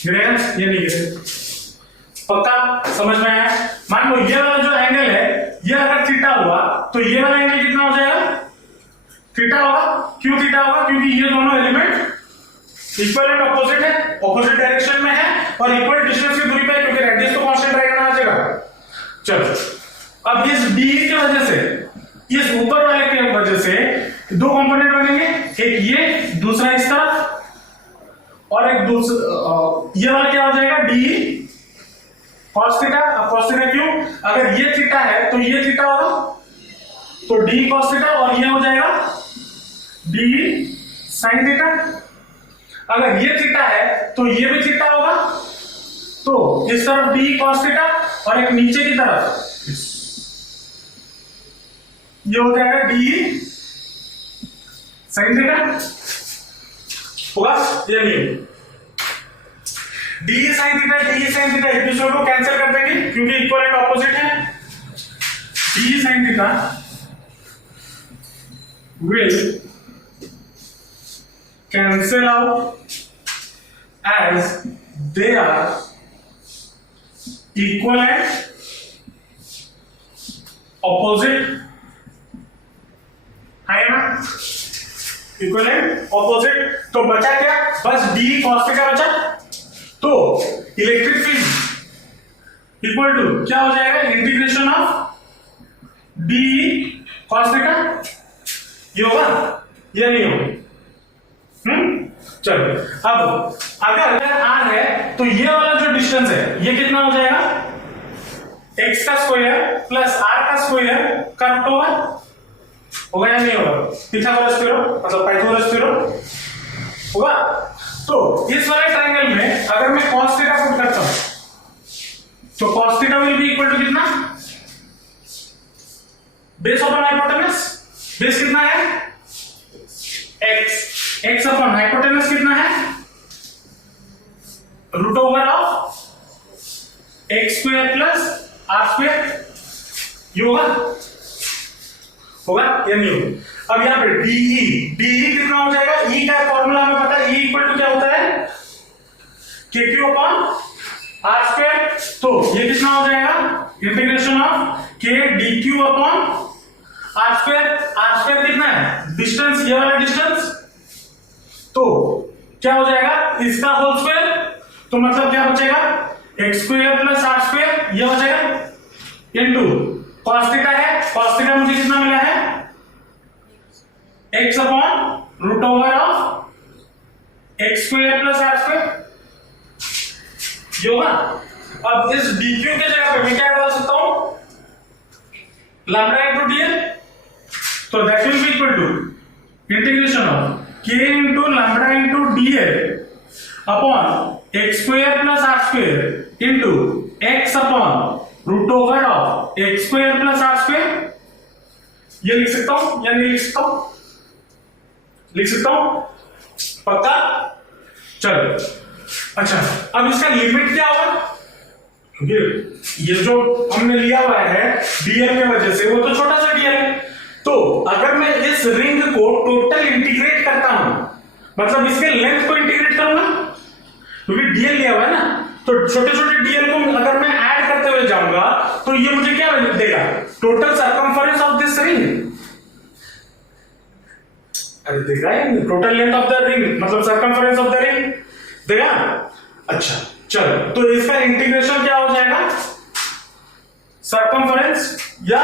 या नहीं गिरेगा, पक्का समझ में आया। मान लो ये वाला जो एंगल है ये अगर थीटा हुआ तो ये वाला एंगल कितना हो जाएगा, थीटा होगा। क्यों थीटा होगा, क्योंकि ये दोनों एलिमेंट इक्वल एंड ऑपोजिट है, ऑपोजिट डायरेक्शन में है और इक्वल डिस्टेंस की दूरी पे, क्योंकि रेडियस तो कांस्टेंट रहेगा ना हर जगह। चलो अब इस डी की वजह से, इस ऊपर वाले की वजह से दो कंपोनेंट बनेंगे, एक ये दूसरा इस तरफ, और एक दूसरा ये वाला क्या हो जाएगा डी cos थीटा। अब cos थीटा क्यों, अगर ये थीटा है तो ये थीटा होगा, तो d cos थीटा, और ये हो जाएगा d sin थीटा। अगर ये थीटा है तो ये भी थीटा होगा, तो इस तरफ d cos थीटा और एक नीचे की तरफ ये हो जाएगा d sin थीटा होगा। ये नहीं, d sin थीटा एक दूसरे को कैंसिल कर देंगे क्योंकि इक्वल एंड ऑपोजिट है। d sin theta will cancel out as they are equal and opposite, है ना, इक्वल एंड ऑपोजिट। तो बचा क्या, बस d cos थीटा बचा। तो इलेक्ट्रिक फील्ड इक्वल टू क्या हो जाएगा, integration of d cos theta. ये होगा या नहीं होगा, चलो। अब अगर r है तो ये वाला जो डिस्टेंस है ये कितना हो जाएगा, x का स्क्वायर प्लस r का स्क्वायर का रूट ओवर होगा या नहीं होगा, पिथागोरस थ्योरम मतलब पाइथागोरस थ्योरम होगा। तो इस वाले ट्रायंगल में अगर मैं cos थीटा पुट करता हूं तो cos theta will be equal to कितना, बेस अपॉन हाइपोटेनस। बेस कितना है x, x अपॉन हाइपोटेनस कितना है, root over of x square plus r square. ये होगा या नहीं होगा। अब यहां पे de कितना हो जाएगा, e का फॉर्मूला हमें पता है, e इक्वल टू क्या होता है, kq अपॉन r स्क्वायर। तो ये कितना हो जाएगा, integration of k dq upon r square. r square कितना है, डिस्टेंस, ये वाला डिस्टेंस, तो क्या हो जाएगा, इसका होल स्क्वायर। तो मतलब क्या बचेगा, x square plus r square, ये बचेगा इनटू cos थीटा है, cos थीटा मुझे कितना मिला है, x upon root over of x square plus r square. ये होगा। अब इस dq के जगह पे मैं क्या डाल सकता हूं, लैम्डा इनटू dl। तो that will be equal to integration of k into lambda into dl upon x square plus r square into x upon root over of x square plus r square. ये लिख सकता हूं या नहीं लिख सकता हूं, लिख सकता हूं, पक्का। चलो अच्छा, अब इसका लिमिट क्या होगा, क्योंकि ये जो हमने लिया हुआ है dl की वजह से वो तो छोटा सा dl है। तो अगर मैं इस रिंग को टोटल इंटीग्रेट करता हूं, मतलब इसके लेंथ को इंटीग्रेट करूंगा, क्योंकि dl लिया हुआ है ना, तो छोटे छोटे dl को अगर मैं ऐड करते हुए जाऊंगा तो ये मुझे क्या देगा, total circumference of this ring. अरे देगा total length of the ring, मतलब सर्कमफरेंस ऑफ द रिंग देगा। अच्छा चलो, तो इसका इंटीग्रेशन क्या हो जाएगा, सर्कमफरेंस या,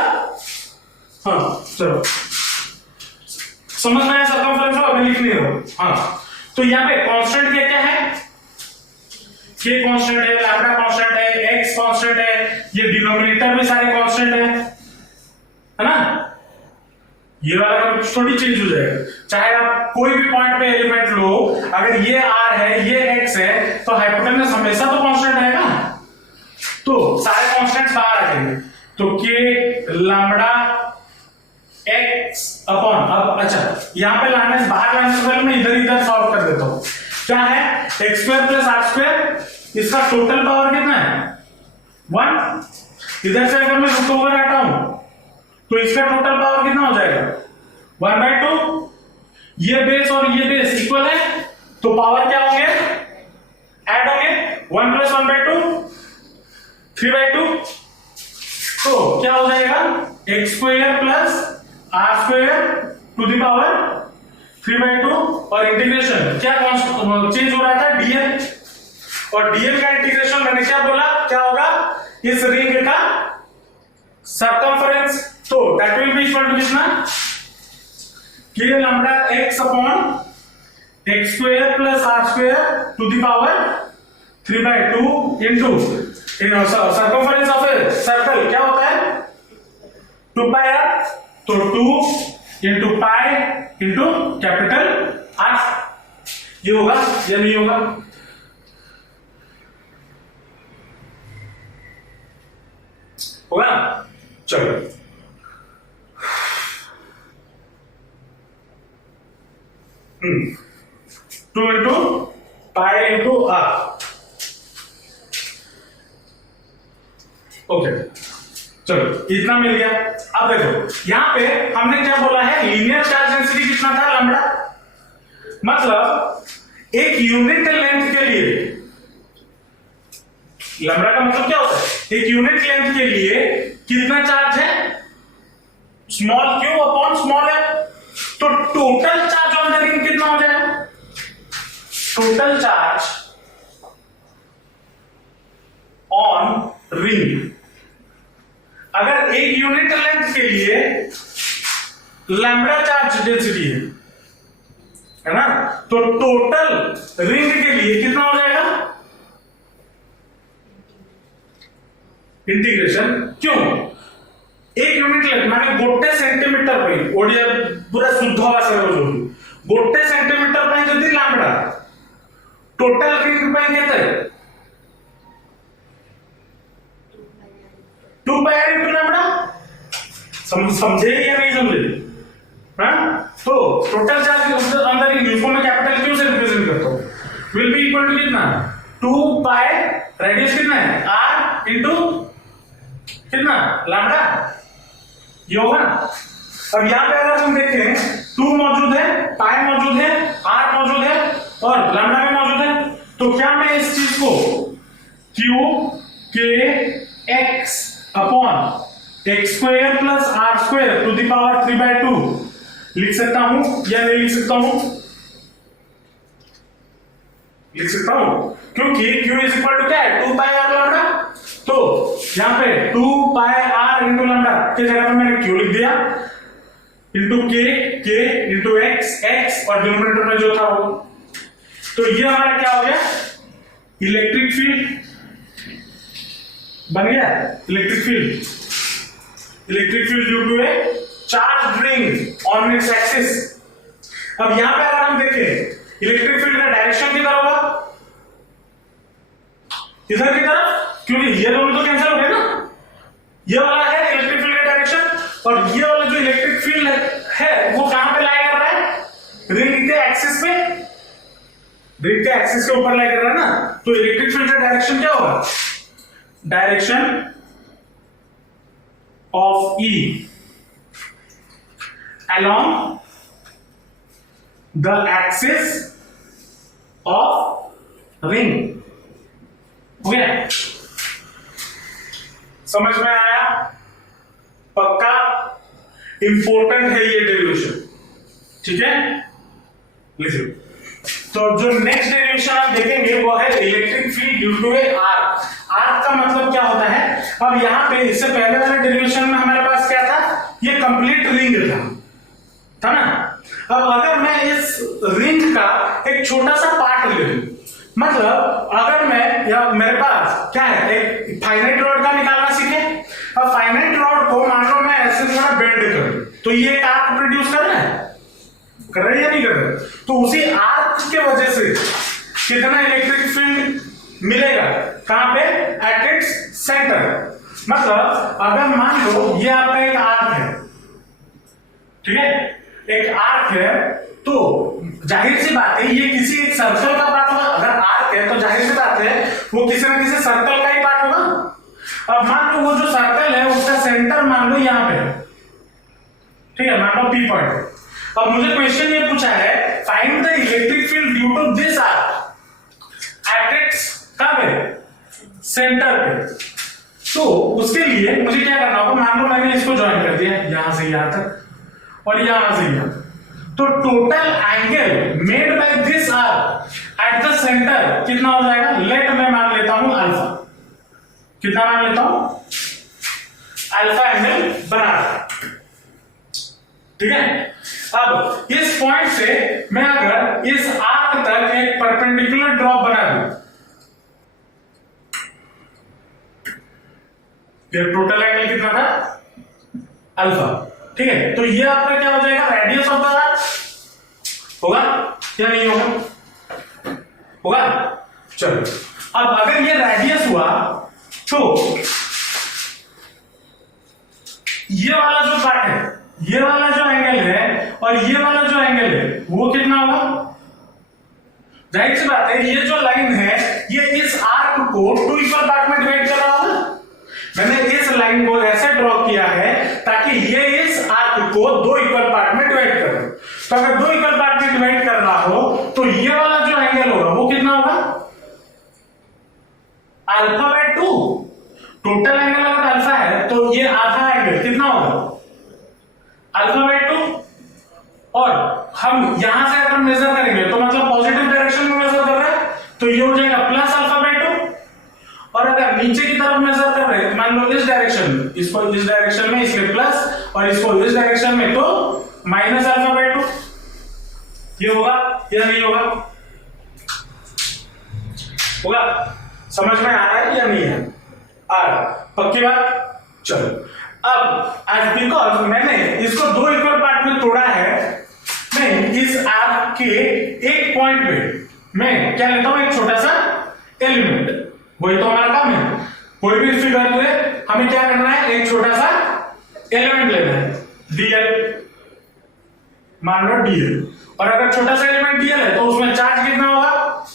हाँ चलो समझ में आया, सर्कमफरेंस को अभी लिख नहीं रहा। हाँ तो यहाँ पे कांस्टेंट क्या क्या है, k कांस्टेंट है, लैम्डा कांस्टेंट है, x कांस्टेंट है, ये डिनोमिनेटर में सारे कांस्टेंट है ना। ये वाला थोड़ी चेंज हो जाएगा, चाहे आप कोई भी पॉइंट पे एलिमेंट लो, अगर ये r है ये x है तो हाइपोटेनस हमेशा तो कांस्टेंट रहेगा, तो सारे कांस्टेंट्स बाहर आ जाएंगे। तो k लैम्डा x अपॉन, अब अच्छा यहां पे लाने बाहर लाने से पहले मैं इधर सॉल्व कर देता हूं। क्या है, x square plus r square, इसका टोटल पावर कितना है 1। इधर से अगर मैं रूट ओवर हटाऊं तो इसका टोटल पावर कितना हो जाएगा 1/2। ये बेस और ये बेस इक्वल है, तो पावर क्या होंगे, ऐड होंगे, 1 + 1/2 3/2। तो क्या हो जाएगा, x square plus r square to the power 3/2 और इंटीग्रेशन क्या चेंज हो रहा था dl, और dl का इंटीग्रेशन मैंने क्या बोला, क्या होगा, इस रिंग का सर्कमफरेंस। तो that will be equal to कितना, k lambda x upon x square plus r square to the power 3/2 into circumference of a circle क्या होता है 2 पाई आर, तो 2 into pi into capital R, ये होगा या नहीं होगा? होगा। चलो 2 into pi into R, okay चलो इतना मिल गया। अब देखो यहां पे हमने क्या बोला है, लीनियर चार्ज डेंसिटी कितना था लैम्बडा, मतलब एक यूनिट लेंथ के लिए, लैम्बडा का मतलब क्या होता है, एक यूनिट लेंथ के लिए कितना चार्ज है, small Q upon small L, तो total charge on the ring कितना हो जाएगा, टोटल चार्ज ऑन रिंग, अगर एक यूनिट लेंथ के लिए लैम्बडा चार्ज डेंसिटी है ना, तो टोटल रिंग के लिए कितना हो जाएगा, इंटीग्रेशन, क्यों एक यूनिट लेंथ माने गोटे सेंटीमीटर पे ओडिया पूरा शुद्ध भाषा गोटे सेंटीमीटर पे जदि लैम्बडा टोटल रिंग पे केते 2 पाई आर इंटू लैम्बडा, समझे या नहीं समझे? तो टोटल चार्ज अंदर रिंग जिसको मैं कैपिटल क्यू से रिप्रेजेंट करता हूं विल बी इक्वल टू कितना 2 पाई, रेडियस कितना है आर इंटू कितना लैम्बडा, ये होगा। अब यहां पे अगर हम देखें 2 मौजूद है, पाई मौजूद है, आर मौजूद है और लैम्बडा भी मौजूद है, तो क्या मैं इस चीज को Q K X upon X square plus R square to the power 3/2 लिख सकता हूं या नहीं लिख सकता हूं? लिख सकता हूं, क्योंकि q इज इक्वल टू क्या है 2 पाई आर लैम्बडा, तो यहां पे 2 पाई आर इंटू लैम्बडा की जगह पे मैंने q लिख दिया इंटू के इंटू एक्स और डिनोमिनेटर में जो था वो, तो ये हमारा क्या हो गया, इलेक्ट्रिक फील्ड बन गया, electric field due to a charge ring on its axis. अब यहां पे अगर हम देखें इलेक्ट्रिक फील्ड का डायरेक्शन किधर होगा, इधर की तरफ, क्योंकि ये दोनों तो कैंसिल हो गए ना, ये वाला है इलेक्ट्रिक फील्ड का डायरेक्शन और ये वाला जो इलेक्ट्रिक फील्ड है वो कहां पे लाई कर रहा है, रिंग के एक्सिस पे, रिंग के एक्सिस के ऊपर लाई कर रहा है ना, तो इलेक्ट्रिक फील्ड का डायरेक्शन क्या होगा, direction of E along the axis of ring, हो गया, समझ में आया, पक्का इंपॉर्टेंट है ये डेरिवेशन, ठीक है, लिखिए। तो जो नेक्स्ट डेरिवेशन आप देखेंगे वो है electric field due to a arc. Arc का मतलब क्या होता है, अब यहां पे इससे पहले वाले डेरिवेशन में हमारे पास क्या था, ये कंप्लीट रिंग था ना। अब अगर मैं इस रिंग का एक छोटा सा पार्ट ले लूं, मतलब अगर मैं या मेरे पास क्या है, एक फाइनाइट रॉड का निकालना सीखे, अब फाइनाइट रॉड को मान लो मैं ऐसे थोड़ा बेंड करूं, तो ये एक आर्क प्रोड्यूस कर रहा है या नहीं कर रहा है, तो उसी आर्क के वजह से कितना इलेक्ट्रिक फील्ड मिलेगा, कहां पे, एट इट्स सेंटर। मतलब अगर मान लो ये आपका एक आर्क है, ठीक है, एक आर्क है, तो जाहिर सी बात है ये किसी एक सर्कल का पार्ट होगा, अगर आर्क है तो जाहिर सी बात है वो किसी ना किसी सर्कल का ही पार्ट होगा। अब मान लो वो जो सर्कल है उसका सेंटर मान लो यहां पे, ठीक है, मान लो पी पॉइंट। अब मुझे क्वेश्चन ये पूछा है, find the electric field due to this arc at its कहां पे, सेंटर पे। तो उसके लिए मुझे क्या करना होगा, मान लो मैंने इसको ज्वाइन कर दिया यहां से यहां तक और यहां से यहां, तो total angle made by this arc at the centre कितना हो जाएगा, लेट मैं मान लेता हूं अल्फा, कितना मान लेता हूं, अल्फा एंगल बना, ठीक है। अब इस पॉइंट से मैं अगर इस आर्क तक एक परपेंडिकुलर ड्रॉप बना दूं, ये टोटल एंगल कितना था अल्फा। ठीक है, तो ये आपका क्या हो जाएगा रेडियस ऑफ द आर्क होगा या नहीं होगा, होगा। चलो अब अगर ये रेडियस हुआ तो ये वाला जो पार्ट है, ये वाला जो एंगल है और ये वाला जो एंगल है वो कितना होगा। जाहिर सी बात है ये जो लाइन है ये इस आर्क को 2 इक्वल पार्ट में डिवाइड कर रहा होगा। मैंने इस लाइन को ऐसे ड्रॉ किया है ताकि ये इस आर्क को 2 इक्वल पार्ट में डिवाइड करे। तो अगर 2 इक्वल पार्ट में डिवाइड कर रहा हो तो ये वाला जो एंगल होगा वो कितना होगा अल्फा बाय 2। टोटल एंगल अगर अल्फा है तो ये आधा एंगल कितना होगा अल्फा बाय 2। और हम यहां से अगर मेजर करेंगे तो मतलब पॉजिटिव डायरेक्शन में मेजर कर रहे हैं तो ये हो जाएगा प्लस अल्फा बाय 2। और अगर नीचे की तरफ मेजर कर रहे हैं मान लो इस डायरेक्शन में, इसको इस डायरेक्शन में इसलिए प्लस और इसको इस डायरेक्शन में तो माइनस अल्फा बाय 2। ये होगा या नहीं होगा, होगा। समझ में आ रहा है या नहीं है, आ रहा पक्की बात। चलो अब आज बिकॉज मैंने इसको 2 इक्वल पार्ट में तोड़ा है, मैं इस आर्क के एक पॉइंट पे मैं क्या लेता हूं एक छोटा सा एलिमेंट। वही तो हमारा काम है, कोई भी फिगर में हमें क्या करना है एक छोटा सा एलिमेंट लेना है डीएल, मान लो डीएल। और अगर छोटा सा एलिमेंट डीएल है तो उसमें चार्ज कितना होगा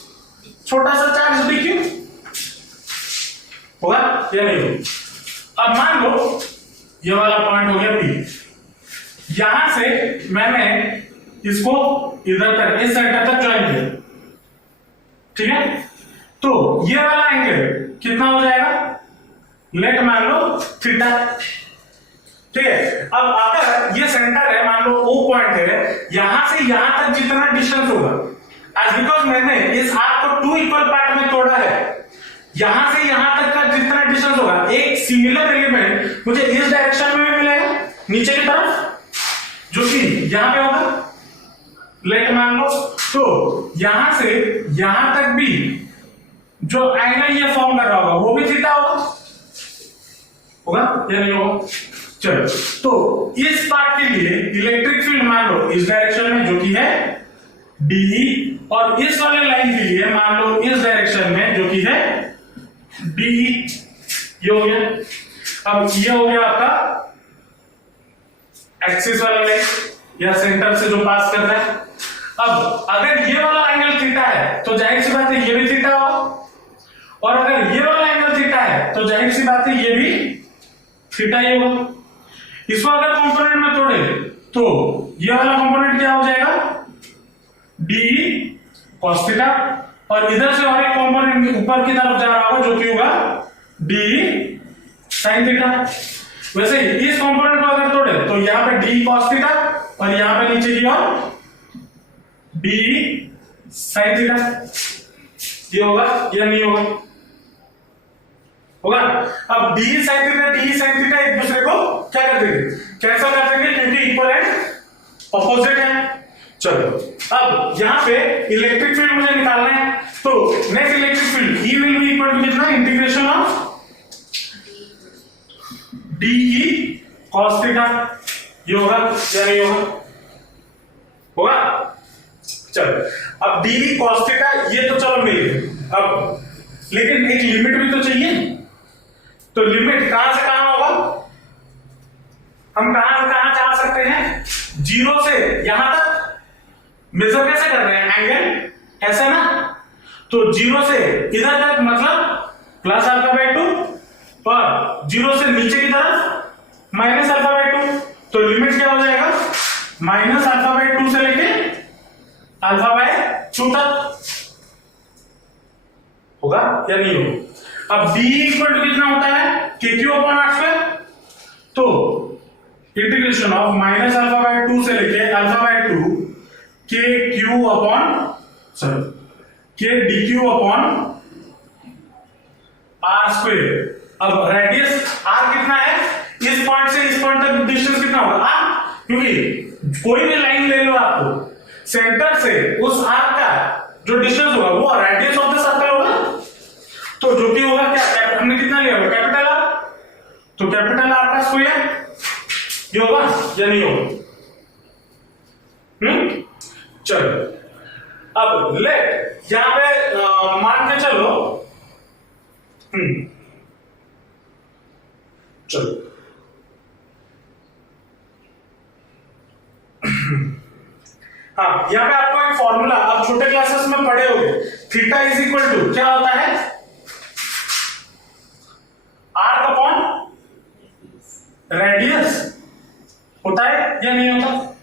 छोटा सा चार्ज डीक्यू होगा या नहीं होगा। अब मान लो ये वाला पॉइंट हो गया पी, यहां से मैंने इसको इधर तक इस सेंटर तक ज्वाइन किया। ठीक है, तो ये वाला एंगल कितना हो जाएगा लेट मान लो थीटा। ठीक है, अब अगर ये सेंटर है मान लो ओ पॉइंट है, यहां से यहां तक जितना डिस्टेंस होगा एज बिकॉज मैंने इस आर्क को 2 इक्वल पार्ट में तोड़ा है, यहां से यहां तक का जितना डिस्टेंस होगा एक सिमिलर एलिमेंट मुझे इस डायरेक्शन में भी मिलेगा नीचे की तरफ जो कि यहां पे होगा लेट मान लो। तो यहां से यहां तक भी जो एंगल ये फॉर्म कर रहा होगा वो भी थीटा होगा या नहीं होगा। चलो तो इस पार्ट के लिए इलेक्ट्रिक फील्ड मान लो इस डायरेक्शन में जो कि है डीई, और इस वाले लाइन के लिए मान लो इस डायरेक्शन में जो कि है डीई। ये हो गया, अब ये हो गया आपका एक्सिस वाला लाइन या सेंटर से जो पास कर रहा है। अब अगर ये वाला एंगल थीटा है तो जाहिर सी बात है ये भी थीटा होगा, और अगर ये वाला एंगल थीटा है तो जाहिर सी बात है ये भी थीटा ही होगा। इसको अगर कंपोनेंट में तोड़े तो ये वाला कंपोनेंट क्या हो जाएगा डी cos थीटा, और इधर से और एक कंपोनेंट ऊपर की तरफ जा रहा होगा जो कि होगा डी sin थीटा। वैसे इस कंपोनेंट को अगर तोड़े तो यहां पे डी cos थीटा और यहां पे नीचे की ओर डी sin थीटा। ये होगा या नहीं होगा, होगा। अब डी sin थीटा एक दूसरे को क्या कर देंगे कैंसिल कर देंगे क्योंकि इक्वल एंड ऑपोजिट है। चलो अब यहां पे इलेक्ट्रिक फील्ड मुझे निकालना है, तो net electric field E will be equal to कितना integration of D E cos theta. ये होगा या नहीं होगा, होगा। चलो अब डीई cos थीटा ये तो चलो मिल गया, अब लेकिन एक लिमिट भी तो चाहिए। तो लिमिट कहां से कहां होगा, हम कहां से कहां जा सकते हैं, 0 से यहां तक मेजर कैसे कर रहे हैं एंगल ऐसे ना, तो 0 से इधर तक मतलब प्लस अल्फा बाय 2 और 0 से नीचे की तरफ माइनस अल्फा बाय 2। तो लिमिट क्या हो जाएगा माइनस अल्फा बाय 2 से लेके अल्फा बाय 2 तक, होगा या नहीं होगा। अब d इक्वल टू कितना होता है KQ अपॉन R स्क्वायर, तो integration of minus alpha by 2 से लेके alpha by 2 KQ upon sorry K DQ upon R square. अब रेडियस R कितना है, इस पॉइंट से इस पॉइंट तक डिस्टेंस कितना होगा R, क्योंकि कोई भी लाइन ले लो आपको सेंटर से उस आर्क का जो डिस्टेंस होगा वो रेडियस ऑफ द सर्कल होगा, तो जो कि होगा क्या हमने कितना लिया होगा कैपिटल R, कैपिटल आर का स्क्वायर ये होगा या नहीं होगा? चलो अब लेट यहां पे मान के चलो चलो हाँ यहां पे आपको एक फॉर्मूला आप छोटे क्लासेस में पढ़े होंगे, थीटा इज इक्वल टू क्या होता है? आर अपॉन रेडियस होता है या नहीं होता?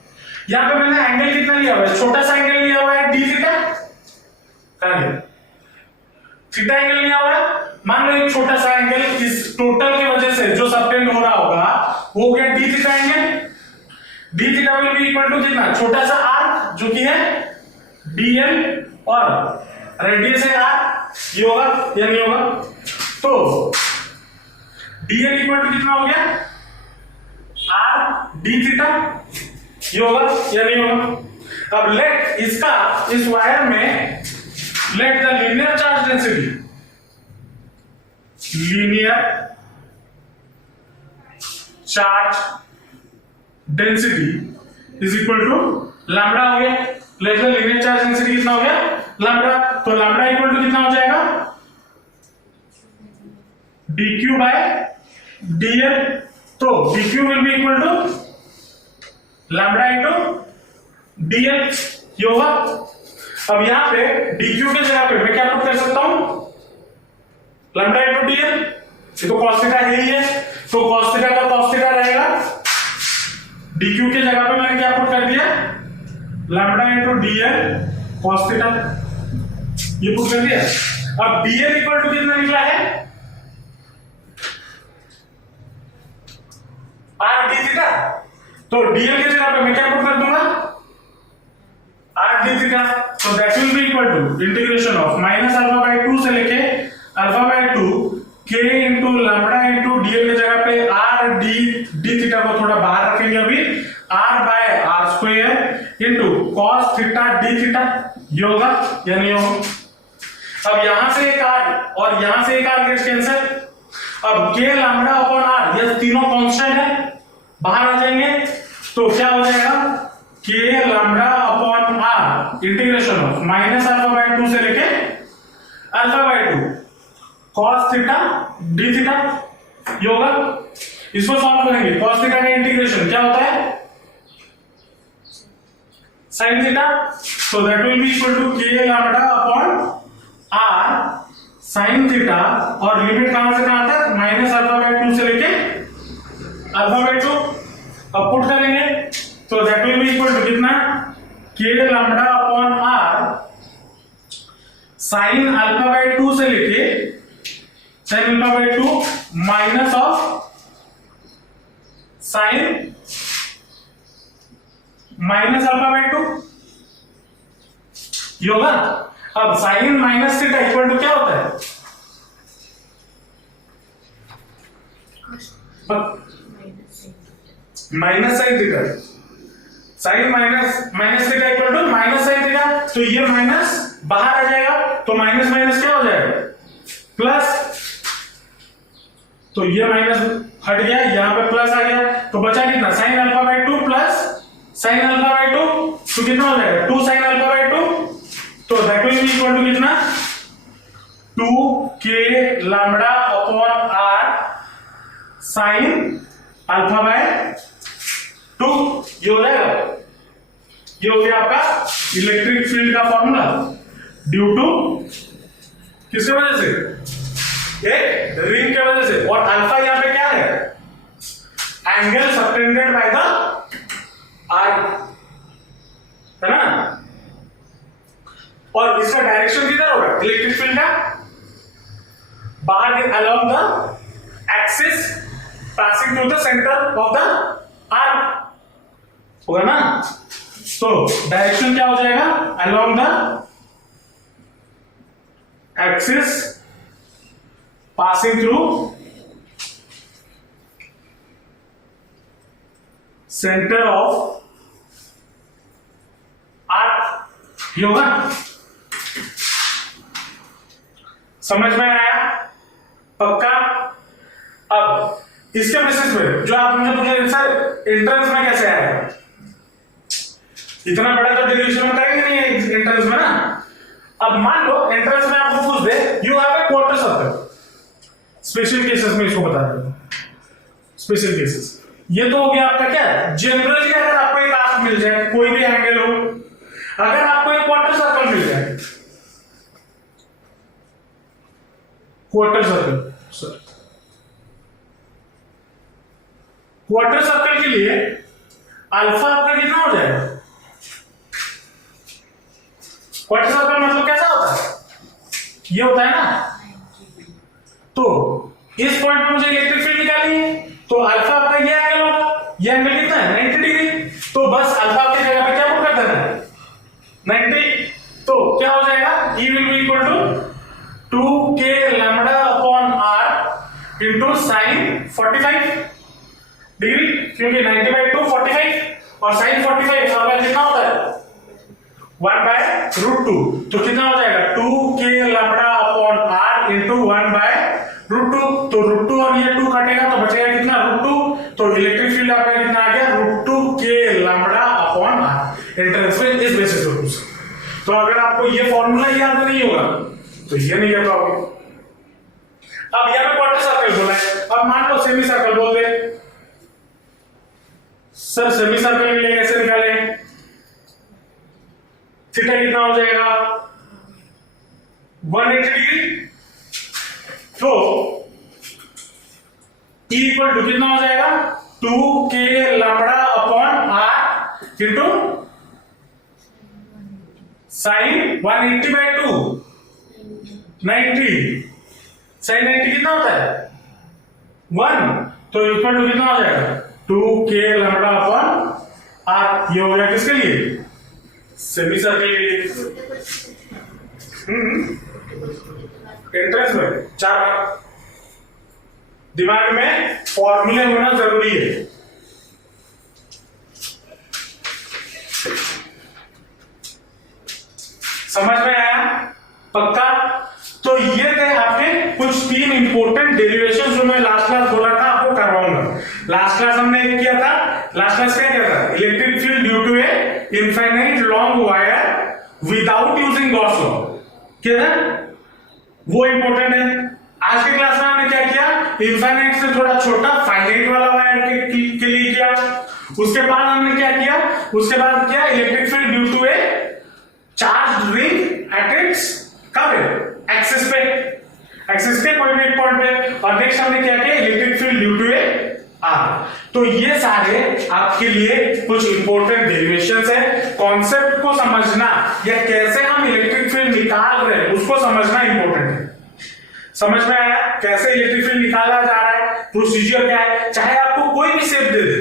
यहां पे मैंने एंगल कितना लिया हुआ है? छोटा सा एंगल लिया हुआ है डी थीटा, थीटा एंगल लिया हुआ है। मान लो एक छोटा सा एंगल इस टोटल की वजह से जो सबटेंड हो रहा होगा वो क्या D theta angle, D theta will be equal to कितना? छोटा सा आर जो कि है डीएल और रेडियस है आर, ये होगा या नहीं होगा? तो डीएल इक्वल टू कितना हो गया? आर डी थीटा, ये होगा या नहीं होगा? अब लेट इसका इस वायर में let the linear charge density, linear charge density is equal to lambda हो गया। Let the linear charge density कितना हो गया? लैम्बडा। तो लैम्बडा इक्वल टू कितना हो जाएगा? dq by dl। तो dq will be equal to lambda into dl, ये होगा। अब यहां पे dq के जगह पे मैं क्या पुट कर सकता हूं? Lambda into dl। ये तो cos थीटा है ही है, तो cos थीटा का cos थीटा रहेगा। dq के जगह पे मैंने क्या पुट कर दिया? Lambda into dl cos theta, ये पुट कर दिया। अब dl इक्वल टू कितना निकला है? Are D theta. तो dl के जगह पे मैं क्या पुट कर दूंगा? R D theta. तो that will be equal to integration of minus alpha by 2 से लेके alpha by 2 k into lambda into dl के जगह पे आर डी थीटा को थोड़ा बाहर रखेंगे अभी, R by R square into cos theta D theta, ये होगा या नहीं होगा? अब यहां से एक आर और यहां से एक आर गेट्स कैंसिल। अब k लैम्बडा अपॉन आर, ये तीनों कांस्टेंट है, बाहर आ जाएंगे। तो क्या हो जाएगा? k lambda upon R integration of minus alpha by 2 से लेके alpha by 2 cos theta D theta, ये होगा। इसको सॉल्व करेंगे। cos थीटा का इंटीग्रेशन क्या होता है? sin theta. तो that will be equal to k lambda upon r sin theta, और लिमिट कहां से कहां तक? माइनस अल्फा बाय 2 से लेके अल्फा बाय 2। अब पुट करेंगे तो that will be equal to कितना? k lambda upon r sin alpha by 2 से लेके sin alpha by 2 minus of sin minus alpha by 2, ये होगा। अब sin minus theta equal to क्या होता है? Minus sin theta. sin minus theta equal to minus sin theta. तो ये माइनस बाहर आ जाएगा, तो माइनस माइनस क्या हो जाएगा? प्लस। तो ये माइनस हट गया, यहां पे प्लस आ गया, तो बचा कितना? sin alpha by 2 plus sin alpha by 2, तो कितना हो जाएगा? 2 sin अल्फा बाय 2। तो that will be equal to कितना? 2k lambda upon r sin alpha by 2, ये हो जाएगा। ये हो गया आपका इलेक्ट्रिक फील्ड का फॉर्मूला ड्यू टू किसके वजह से? एक रिंग के वजह से। और अल्फा यहां पे क्या है? Angle subtended by the arc, है ना? और इसका डायरेक्शन किधर होगा? इलेक्ट्रिक फील्ड का बाहर along the axis passing through the centre of the arc होगा ना? तो डायरेक्शन क्या हो जाएगा? Along the axis passing through centre of arc, ये होगा। समझ में आया? पक्का? अब इसके बेसिस पे जो आप मुझे पूछे सर एंट्रेंस में कैसे आएगा, इतना बड़ा तो डेरिवेशन में करेंगे नहीं एंट्रेंस में ना। अब मान लो एंट्रेंस में आपको पूछ दे you have a quarter circle, special cases में इसको बता देता हूं, स्पेशल केसेस। ये तो हो गया आपका क्या, जनरली अगर आपको एक आर्क मिल जाए, कोई भी एंगल हो, अगर आपको एक क्वार्टर सर्कल मिल जाए, quarter circle, sir quarter circle के लिए अल्फा आपका कितना हो जाएगा, क्वार्टर सर्कल मतलब कैसा होता है, ये होता है ना। तो इस पॉइंट पे मुझे इलेक्ट्रिक फील्ड निकालनी है, तो अल्फा आपका ये एंगल होगा, ये एंगल कितना है 90 डिग्री, तो बस अल्फा की जगह पे क्या पुट कर देना है 90, तो क्या हो जाएगा E will be equal to 2k lambda upon r into sin 45 degree, क्योंकि 90/2 45 और sin 45 आपका कितना होता है 1/√2, तो कितना हो जाएगा 2k lambda upon r into 1/√2, तो √2 और ये 2 कटेगा तो बचेगा कितना √2, तो इलेक्ट्रिक फील्ड आपका कितना आ गया √2k lambda upon r। Entrance में इस बेसिस पे पूछा, तो अगर आपको ये फॉर्मूला याद नहीं होगा तो ये नहीं कर पाओगे। अब यहाँ पे क्वार्टर सर्कल बोला है, अब मान लो सेमी सर्कल बोल दे, सर सेमी सर्कल के लिए कैसे निकाले, थीटा कितना हो जाएगा 180 डिग्री, तो E इक्वल टू कितना हो जाएगा 2k lambda upon r into sine 180/2 90, sine 90 कितना होता है 1, तो इक्वल टू कितना हो जाएगा 2k लैम्बडा अपॉन r। ये हो गया किसके लिए सेमी सर्कल के लिए। एंट्रेंस में 4 बार दिमाग में फॉर्मूले होना जरूरी है। समझ में आया पक्का। तो ये थे आपके कुछ 3 इंपॉर्टेंट डेरिवेशन जो मैं लास्ट क्लास बोला था आपको करवाऊंगा। लास्ट क्लास हमने एक किया था, लास्ट क्लास क्या किया था, electric field due to a infinite long wire without using Gauss law, किया था, वो इंपॉर्टेंट है। आज के क्लास में हमने क्या किया, इनफाइनाइट से थोड़ा छोटा फाइनाइट वाला वायर के लिए किया। उसके बाद हमने क्या किया, उसके बाद किया electric field due to a charge ring at its axis पे कोई भी एक पॉइंट पे, और नेक्स्ट हमने क्या किया electric field due to a R. तो ये सारे आपके लिए कुछ इंपॉर्टेंट डेरिवेशंस है। कॉन्सेप्ट को समझना या कैसे हम इलेक्ट्रिक फील्ड निकाल रहे हैं उसको समझना इंपॉर्टेंट है। समझ में आया कैसे इलेक्ट्रिक फील्ड निकाला जा रहा है, प्रोसीजर क्या है, चाहे आपको कोई भी शेप दे दे।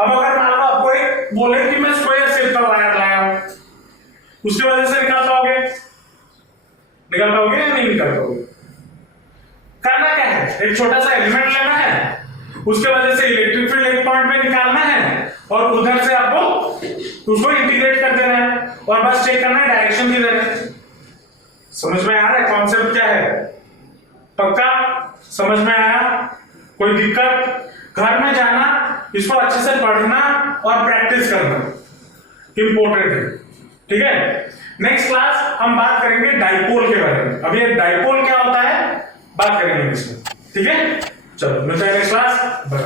अब अगर मान लो आपको एक बोले कि मैं स्क्वायर शेप का वायर लाया हूं, उसकी वजह से निकाल पाओगे या नहीं निकाल पाओगे। करना क्या है, एक छोटा सा एलिमेंट लेना है, उसके वजह से इलेक्ट्रिक फील्ड एक पॉइंट पे निकालना है और उधर से आपको उसको इंटीग्रेट कर देना है और बस चेक करना है डायरेक्शन किधर है। समझ में आ रहा है कॉन्सेप्ट क्या है, पक्का समझ में आया। कोई दिक्कत, घर में जाना इसको अच्छे से पढ़ना और प्रैक्टिस करना इंपॉर्टेंट है, ठीक है। नेक्स्ट क्लास हम बात करेंगे डाइपोल के बारे में। अभी डाइपोल क्या होता है बात करेंगे इसमें, ठीक है। चलो मिलते हैं नेक्स्ट क्लास, बाय।